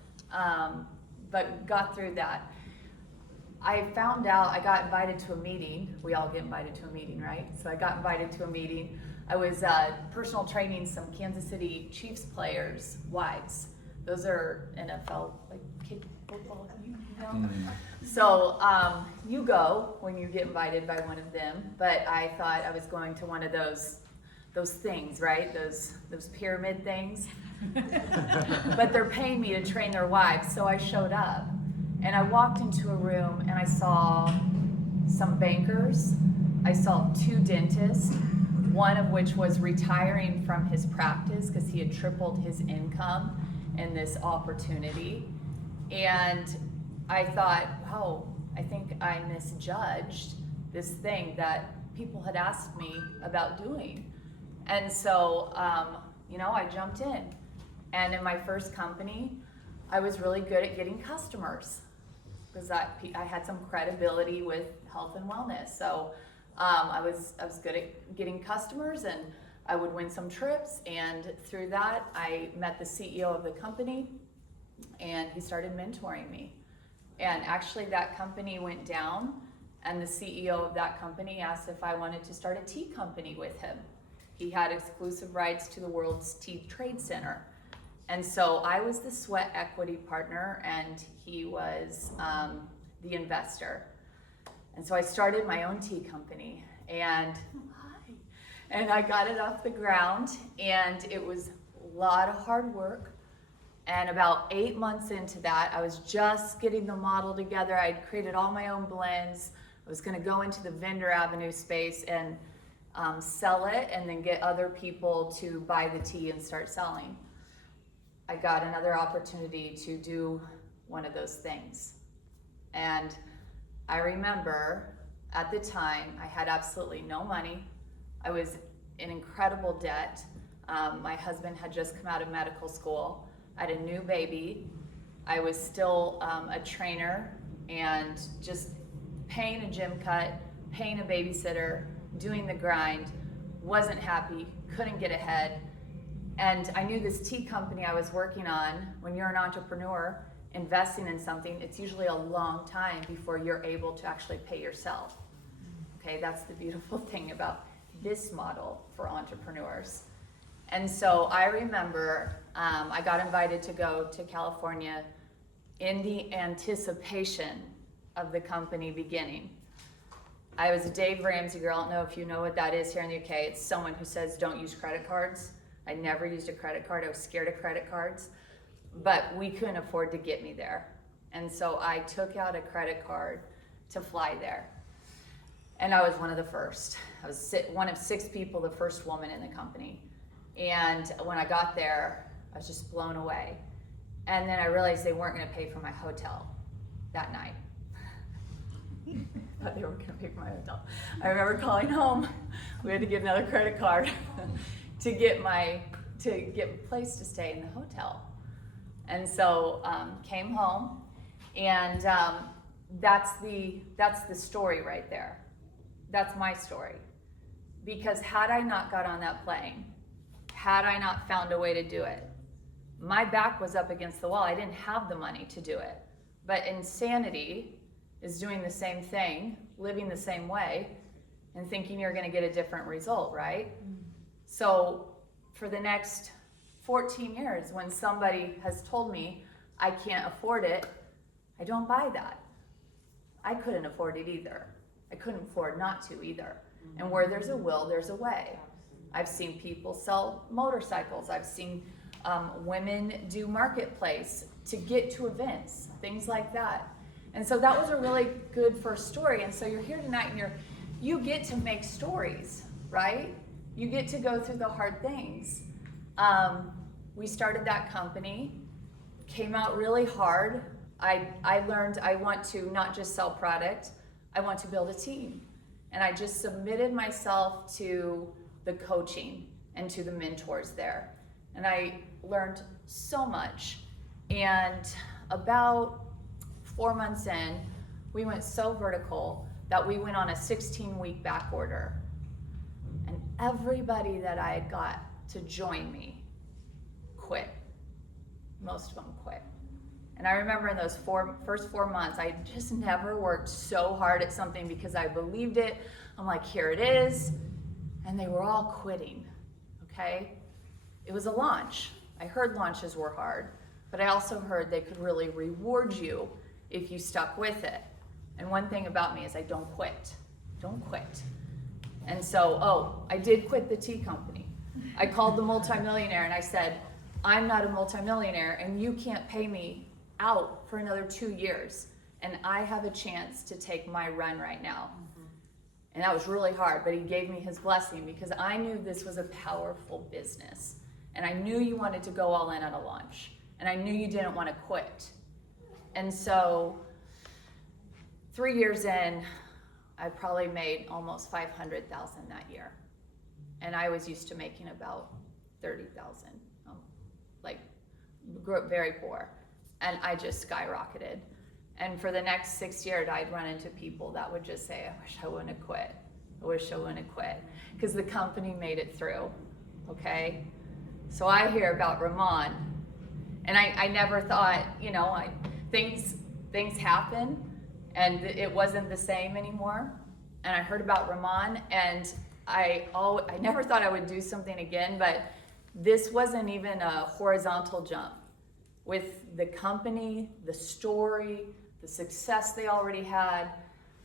But got through that. I found out, I got invited to a meeting. We all get invited to a meeting, right? So I got invited to a meeting. I was personal training some Kansas City Chiefs players' wives. Those are NFL, like, kid football, you know? So you go when you get invited by one of them, but I thought I was going to one of those things, right? Those pyramid things. But they're paying me to train their wives, so I showed up. And I walked into a room and I saw some bankers. I saw 2 dentists, one of which was retiring from his practice because he had tripled his income in this opportunity. And I thought, wow, I think I misjudged this thing that people had asked me about doing. And so, you know, I jumped in. And in my first company, I was really good at getting customers because I had some credibility with health and wellness. So I was good at getting customers, and I would win some trips, and through that, I met the CEO of the company, and he started mentoring me. And actually, that company went down, and the CEO of that company asked if I wanted to start a tea company with him. He had exclusive rights to the world's tea trade center. And so I was the sweat equity partner, and he was the investor. And so I started my own tea company, and I got it off the ground, and it was a lot of hard work. And about 8 months into that, I was just getting the model together. I'd created all my own blends. I was going to go into the vendor avenue space and sell it, and then get other people to buy the tea and start selling. I got another opportunity to do one of those things. And I remember at the time, I had absolutely no money. I was in incredible debt. My husband had just come out of medical school. I had a new baby. I was still a trainer and just paying a gym cut, paying a babysitter, doing the grind, wasn't happy, couldn't get ahead. And I knew this tea company I was working on, when you're an entrepreneur, investing in something, it's usually a long time before you're able to actually pay yourself. Okay, that's the beautiful thing about this model for entrepreneurs. And so I remember I got invited to go to California in the anticipation of the company beginning. I was a Dave Ramsey girl. I don't know if you know what that is here in the UK. It's someone who says don't use credit cards. I never used a credit card. I was scared of credit cards. But we couldn't afford to get me there. And so I took out a credit card to fly there. And I was one of the first. I was one of 6 people, the first woman in the company. And when I got there, I was just blown away. And then I realized they weren't gonna pay for my hotel that night. Thought they were gonna pay for my hotel. I remember calling home. We had to get another credit card to get a place to stay in the hotel. And so came home, and that's the story right there. That's my story. Because had I not got on that plane, had I not found a way to do it, my back was up against the wall. I didn't have the money to do it. But insanity is doing the same thing, living the same way, and thinking you're gonna get a different result, right? So for the next 14 years, when somebody has told me I can't afford it, I don't buy that. I couldn't afford it either. I couldn't afford not to either. And where there's a will, there's a way. I've seen people sell motorcycles. I've seen women do marketplace to get to events, things like that. And so that was a really good first story. And so you're here tonight and you get to make stories, right? You get to go through the hard things. We started that company, came out really hard. I learned I want to not just sell product, I want to build a team. And I just submitted myself to the coaching and to the mentors there. And I learned so much. And about 4 months in, we went so vertical that we went on a 16-week back order. And everybody that I had got to join me quit. Most of them quit. And I remember in those first 4 months, I just never worked so hard at something because I believed it. I'm like, here it is. And they were all quitting, okay? It was a launch. I heard launches were hard, but I also heard they could really reward you if you stuck with it. And one thing about me is I don't quit. Don't quit. And so, I did quit the tea company. I called the multimillionaire and I said, I'm not a multimillionaire and you can't pay me out for another 2 years. And I have a chance to take my run right now. And that was really hard, but he gave me his blessing because I knew this was a powerful business. And I knew you wanted to go all in on a launch. And I knew you didn't want to quit. And so 3 years in, I probably made almost $500,000 that year. And I was used to making about $30,000, grew up very poor. And I just skyrocketed. And for the next 6 years, I'd run into people that would just say, I wish I wouldn't have quit. I wish I wouldn't have quit. Because the company made it through, okay? So I hear about RIMAN. And I never thought, things happen and it wasn't the same anymore. And I heard about RIMAN and I never thought I would do something again, but this wasn't even a horizontal jump. With the company, the story, the success they already had,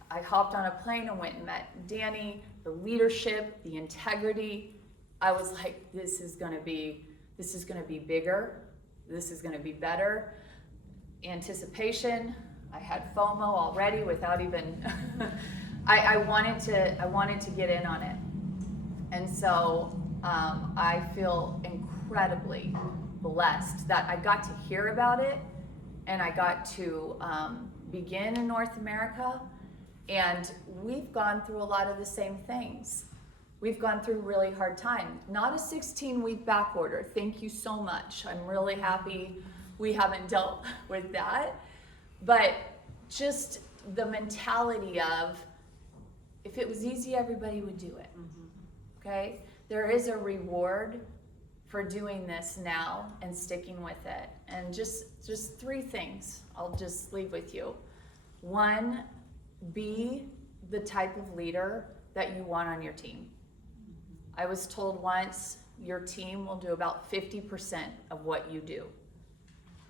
I hopped on a plane and went and met Danny, the leadership, the integrity. I was like, this is gonna be bigger. This is gonna be better. Anticipation. I had FOMO already without even, I wanted to get in on it. And so I feel incredibly blessed that I got to hear about it and I got to begin in North America, and we've gone through a lot of the same things. We've gone through really hard time. Not a 16-week back order, thank you so much. I'm really happy we haven't dealt with that, but just the mentality of, if it was easy, everybody would do it, okay? There is a reward for doing this now and sticking with it. And just 3 things I'll just leave with you. 1, be the type of leader that you want on your team. I was told once, your team will do about 50% of what you do.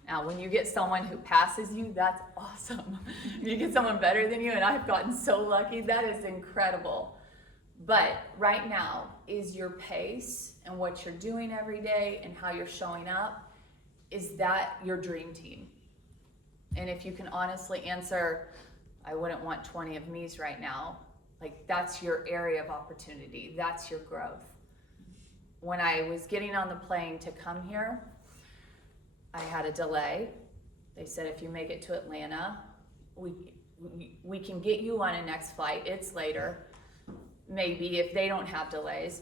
Now, when you get someone who passes you, that's awesome. If you get someone better than you, and I've gotten so lucky, that is incredible. But right now, is your pace and what you're doing every day and how you're showing up, is that your dream team? And if you can honestly answer, I wouldn't want 20 of me's right now, like that's your area of opportunity, that's your growth. When I was getting on the plane to come here, I had a delay. They said, if you make it to Atlanta, we can get you on a next flight. It's later, maybe, if they don't have delays.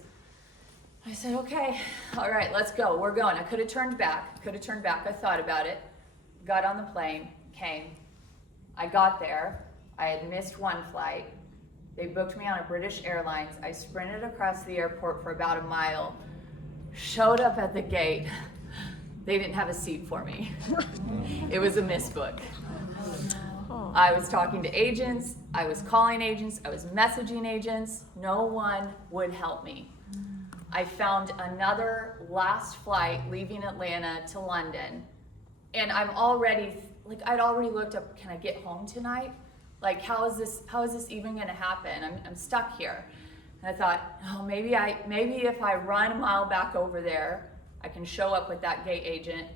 I said, okay, all right, let's go. We're going. I could have turned back. I thought about it. Got on the plane, came. I got there. I had missed one flight. They booked me on a British Airlines. I sprinted across the airport for about a mile, showed up at the gate. They didn't have a seat for me. It was a misbook. I was talking to agents, I was calling agents, I was messaging agents. No one would help me. I found another last flight leaving Atlanta to London. And I'm already, like, I'd already looked up, can I get home tonight? Like, how is this even gonna happen? I'm stuck here. And I thought, oh, maybe if I run a mile back over there, I can show up with that gate agent.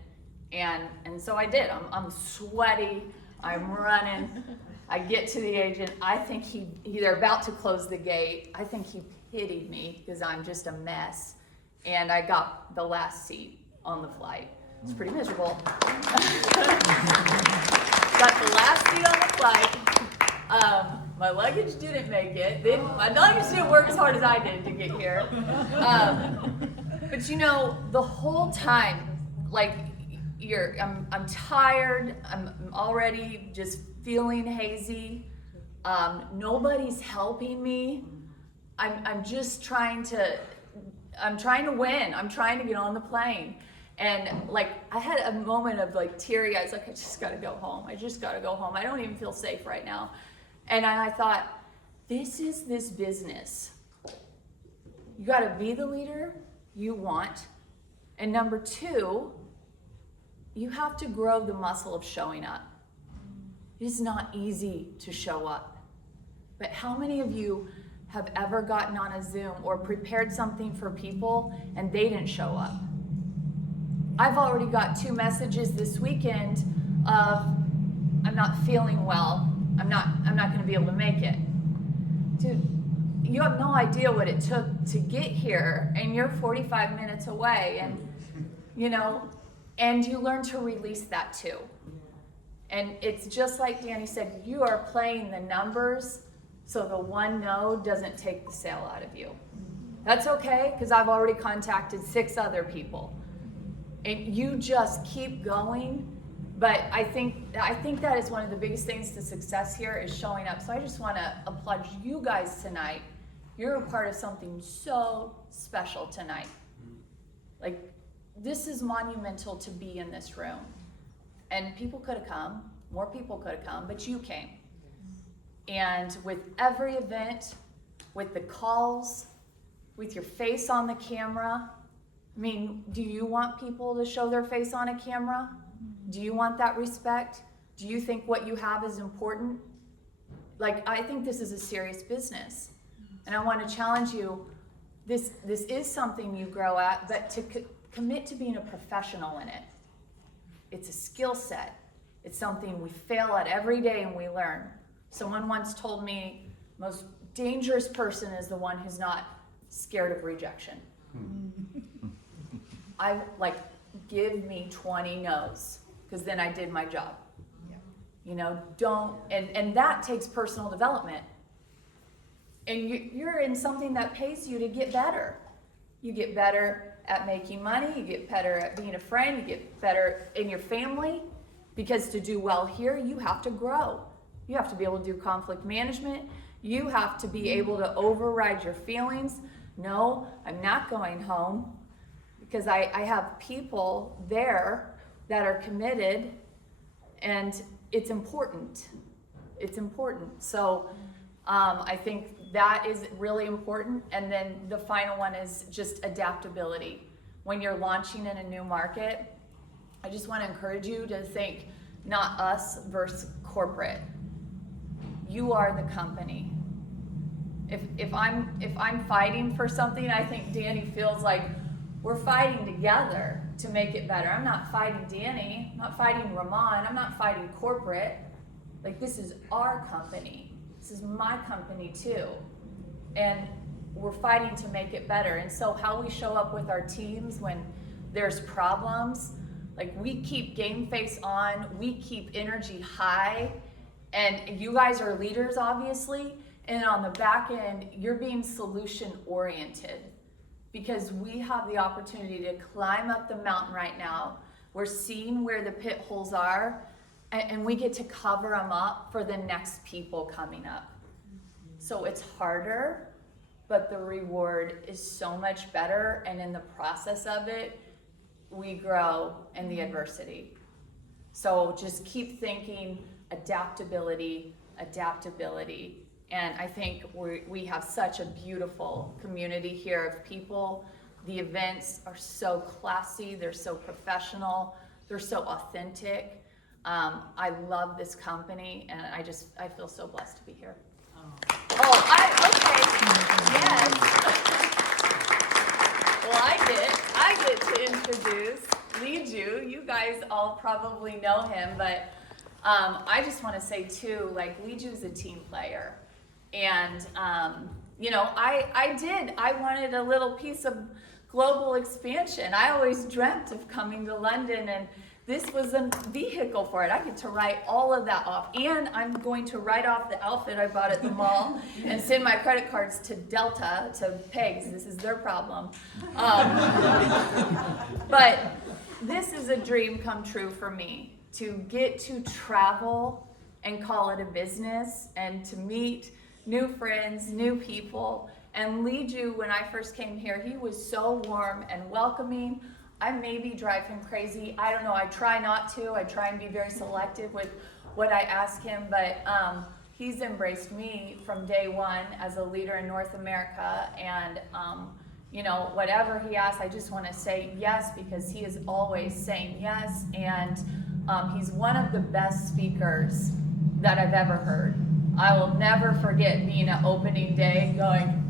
And so I did. I'm sweaty, I'm running. I get to the agent. I think they're about to close the gate. I think he pitied me because I'm just a mess. And I got the last seat on the flight. It's pretty miserable. Got the last seat on the flight. My luggage didn't make it. My luggage didn't work as hard as I did to get here. But you know, the whole time, like, I'm tired. I'm already just feeling hazy. Nobody's helping me. I'm just trying to win. I'm trying to get on the plane. And like, I had a moment of like teary eyes, like, I just gotta go home. I don't even feel safe right now. And I thought, this is this business. You gotta be the leader you want. And number two, you have to grow the muscle of showing up. It is not easy to show up. But how many of you have ever gotten on a Zoom or prepared something for people and they didn't show up? I've already got 2 messages this weekend of, I'm not feeling well. I'm not gonna be able to make it. Dude, you have no idea what it took to get here, and you're 45 minutes away, and you know, and you learn to release that too. And it's just like Danny said, you are playing the numbers so the one no doesn't take the sale out of you. That's okay, because I've already contacted 6 other people. And you just keep going. But I think that is one of the biggest things to success here is showing up. So I just want to applaud you guys tonight. You're a part of something so special tonight. Like, this is monumental to be in this room. And people could have come, more people could have come, but you came. And with every event, with the calls, with your face on the camera, I mean, do you want people to show their face on a camera? Do you want that respect? Do you think what you have is important? Like, I think this is a serious business. And I want to challenge you, this is something you grow at, but to commit to being a professional in it. It's a skill set. It's something we fail at every day and we learn. Someone once told me, most dangerous person is the one who's not scared of rejection. I like, give me 20 no's, because then I did my job. Yeah. You know, and that takes personal development. And you're in something that pays you to get better. You get better at making money, you get better at being a friend, you get better in your family, because to do well here, you have to grow. You have to be able to do conflict management. You have to be able to override your feelings. No, I'm not going home, because I have people there that are committed, and it's important. It's important. So I think that is really important. And then the final one is just adaptability. When you're launching in a new market, I just want to encourage you to think not us versus corporate. You are the company. If I'm fighting for something, I think Danny feels like we're fighting together. to make it better. I'm not fighting Danny, I'm not fighting Raman, I'm not fighting corporate. Like, this is our company. This is my company too. And we're fighting to make it better. And so how we show up with our teams when there's problems, like, we keep game face on, we keep energy high, and you guys are leaders, obviously, and on the back end, you're being solution oriented, because we have the opportunity to climb up the mountain right now. We're seeing where the pit holes are, and we get to cover them up for the next people coming up. So it's harder, but the reward is so much better, and in the process of it, we grow in the adversity. So just keep thinking adaptability, adaptability. And I think we have such a beautiful community here of people. The events are so classy, they're so professional, they're so authentic. I love this company, and I feel so blessed to be here. Okay, yes. Well, I get to lead you. You guys all probably know him, but I just want to say too, like, Leeju's a team player. And, I wanted a little piece of global expansion. I always dreamt of coming to London, and this was a vehicle for it. I get to write all of that off. And I'm going to write off the outfit I bought at the mall and send my credit cards to Delta, to Pegs. This is their problem. But this is a dream come true for me, to get to travel and call it a business, and to meet new friends, new people. And Leeju, when I first came here, he was so warm and welcoming. I maybe drive him crazy. I don't know. I try not to. I try and be very selective with what I ask him, but he's embraced me from day one as a leader in North America. And whatever he asks, I just want to say yes, because he is always saying yes. And he's one of the best speakers that I've ever heard. I will never forget being at opening day going,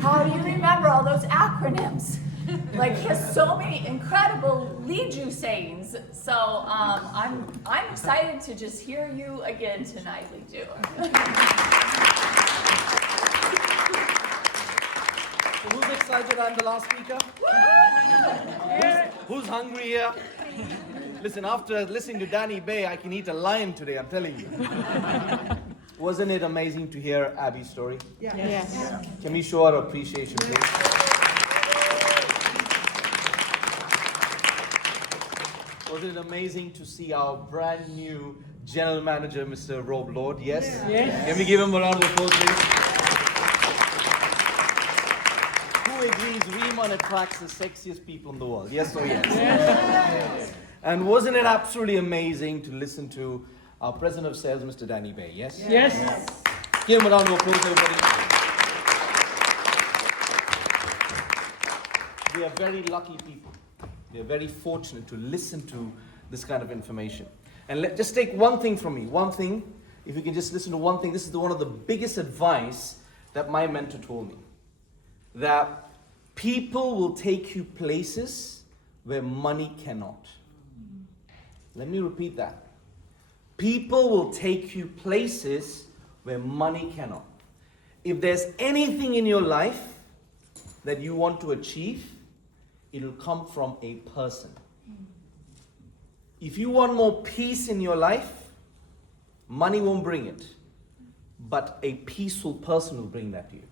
how do you remember all those acronyms? Like, he has so many incredible Leeju sayings. So I'm excited to just hear you again tonight, Leeju. So who's excited I'm the last speaker? Who's hungry here? Listen, after listening to Danny Bay, I can eat a lion today, I'm telling you. Wasn't it amazing to hear Abby's story? Yes. Yeah. Can we show our appreciation, please? Wasn't it amazing to see our brand new general manager, Mr. Rob Lord? Yes? Yes. Can we give him a round of applause, please? Who agrees RIMAN attracts the sexiest people in the world? Yes or yes? Yes. And wasn't it absolutely amazing to listen to our President of Sales, Mr. Danny Bay? Yes? Yes. Give him a round of applause, everybody. We are very lucky people. We are very fortunate to listen to this kind of information. And just take one thing from me. One thing, if you can just listen to one thing. This is one of the biggest advice that my mentor told me. That people will take you places where money cannot. Let me repeat that. People will take you places where money cannot. If there's anything in your life that you want to achieve, it'll come from a person. If you want more peace in your life, money won't bring it, but a peaceful person will bring that to you.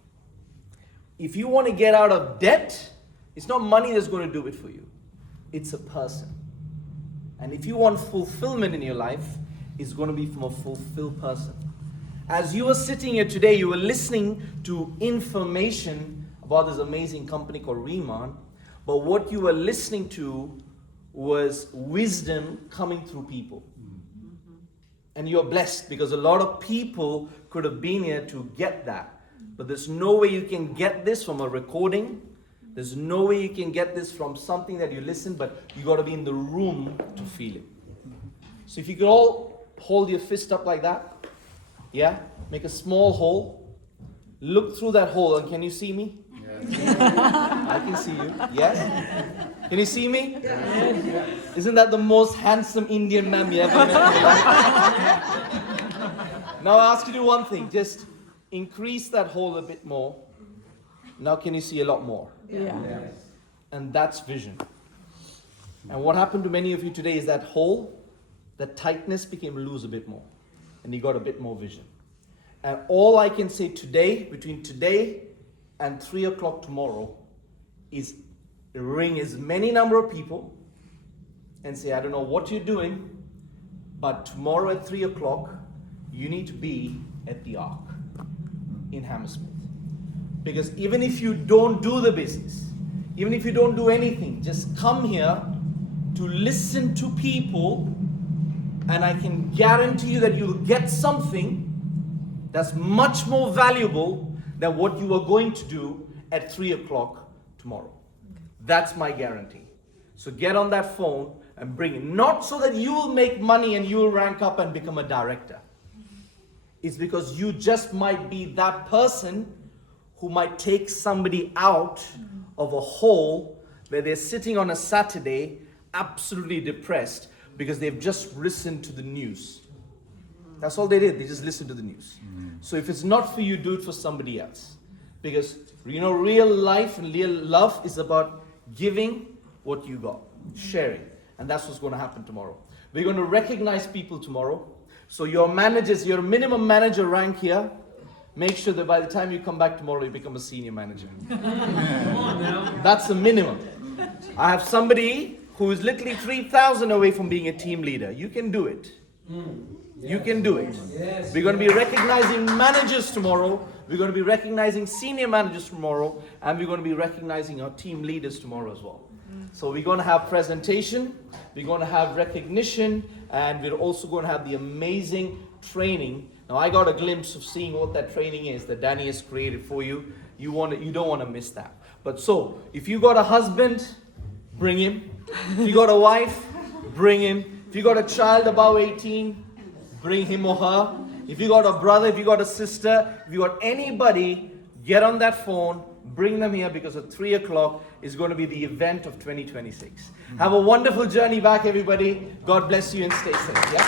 If you want to get out of debt, it's not money that's going to do it for you. It's a person. And if you want fulfillment in your life, it's going to be from a fulfilled person. As you were sitting here today, you were listening to information about this amazing company called RIMAN, but what you were listening to was wisdom coming through people. And you're blessed because a lot of people could have been here to get that. But there's no way you can get this from a recording. There's no way you can get this from something that you listen, but you got to be in the room to feel it. So if you could all hold your fist up like that, yeah? Make a small hole. Look through that hole, and can you see me? Yes. I can see you. Yes? Can you see me? Isn't that the most handsome Indian man you ever met? Now I ask you to do one thing. Just increase that hole a bit more. Now can you see a lot more? Yeah. And that's vision. And what happened to many of you today is that hole, that tightness became loose a bit more. And you got a bit more vision. And all I can say today, between today and 3 o'clock tomorrow, is ring as many number of people and say, I don't know what you're doing, but tomorrow at 3 o'clock, you need to be at the Ark in Hammersmith. Because even if you don't do the business, even if you don't do anything, just come here to listen to people, and I can guarantee you that you'll get something that's much more valuable than what you are going to do at 3 o'clock tomorrow. That's my guarantee. So get on that phone and bring it. Not so that you will make money and you will rank up and become a director. It's because you just might be that person who might take somebody out of a hole where they're sitting on a Saturday absolutely depressed because they've just listened to the news. That's all they did. They just listened to the news. So if it's not for you, do it for somebody else. Because, you know, real life and real love is about giving what you got, sharing. And that's what's going to happen tomorrow. We're going to recognize people tomorrow. So your managers, your minimum manager rank here, make sure that by the time you come back tomorrow, you become a senior manager. That's the minimum. I have somebody who is literally 3,000 away from being a team leader. You can do it. You can do it. Yes. We're going to be recognizing managers tomorrow. We're going to be recognizing senior managers tomorrow. And we're going to be recognizing our team leaders tomorrow as well. So we're going to have presentation. We're going to have recognition. And we're also going to have the amazing training. Now I got a glimpse of seeing what that training is that Danny has created for you. You don't want to miss that. But so, if you got a husband, bring him. If you got a wife, bring him. If you got a child above 18, bring him or her. If you got a brother, if you got a sister, if you got anybody, get on that phone, bring them here, because at 3 o'clock is going to be the event of 2026. Have a wonderful journey back, everybody. God bless you and stay safe. Yeah?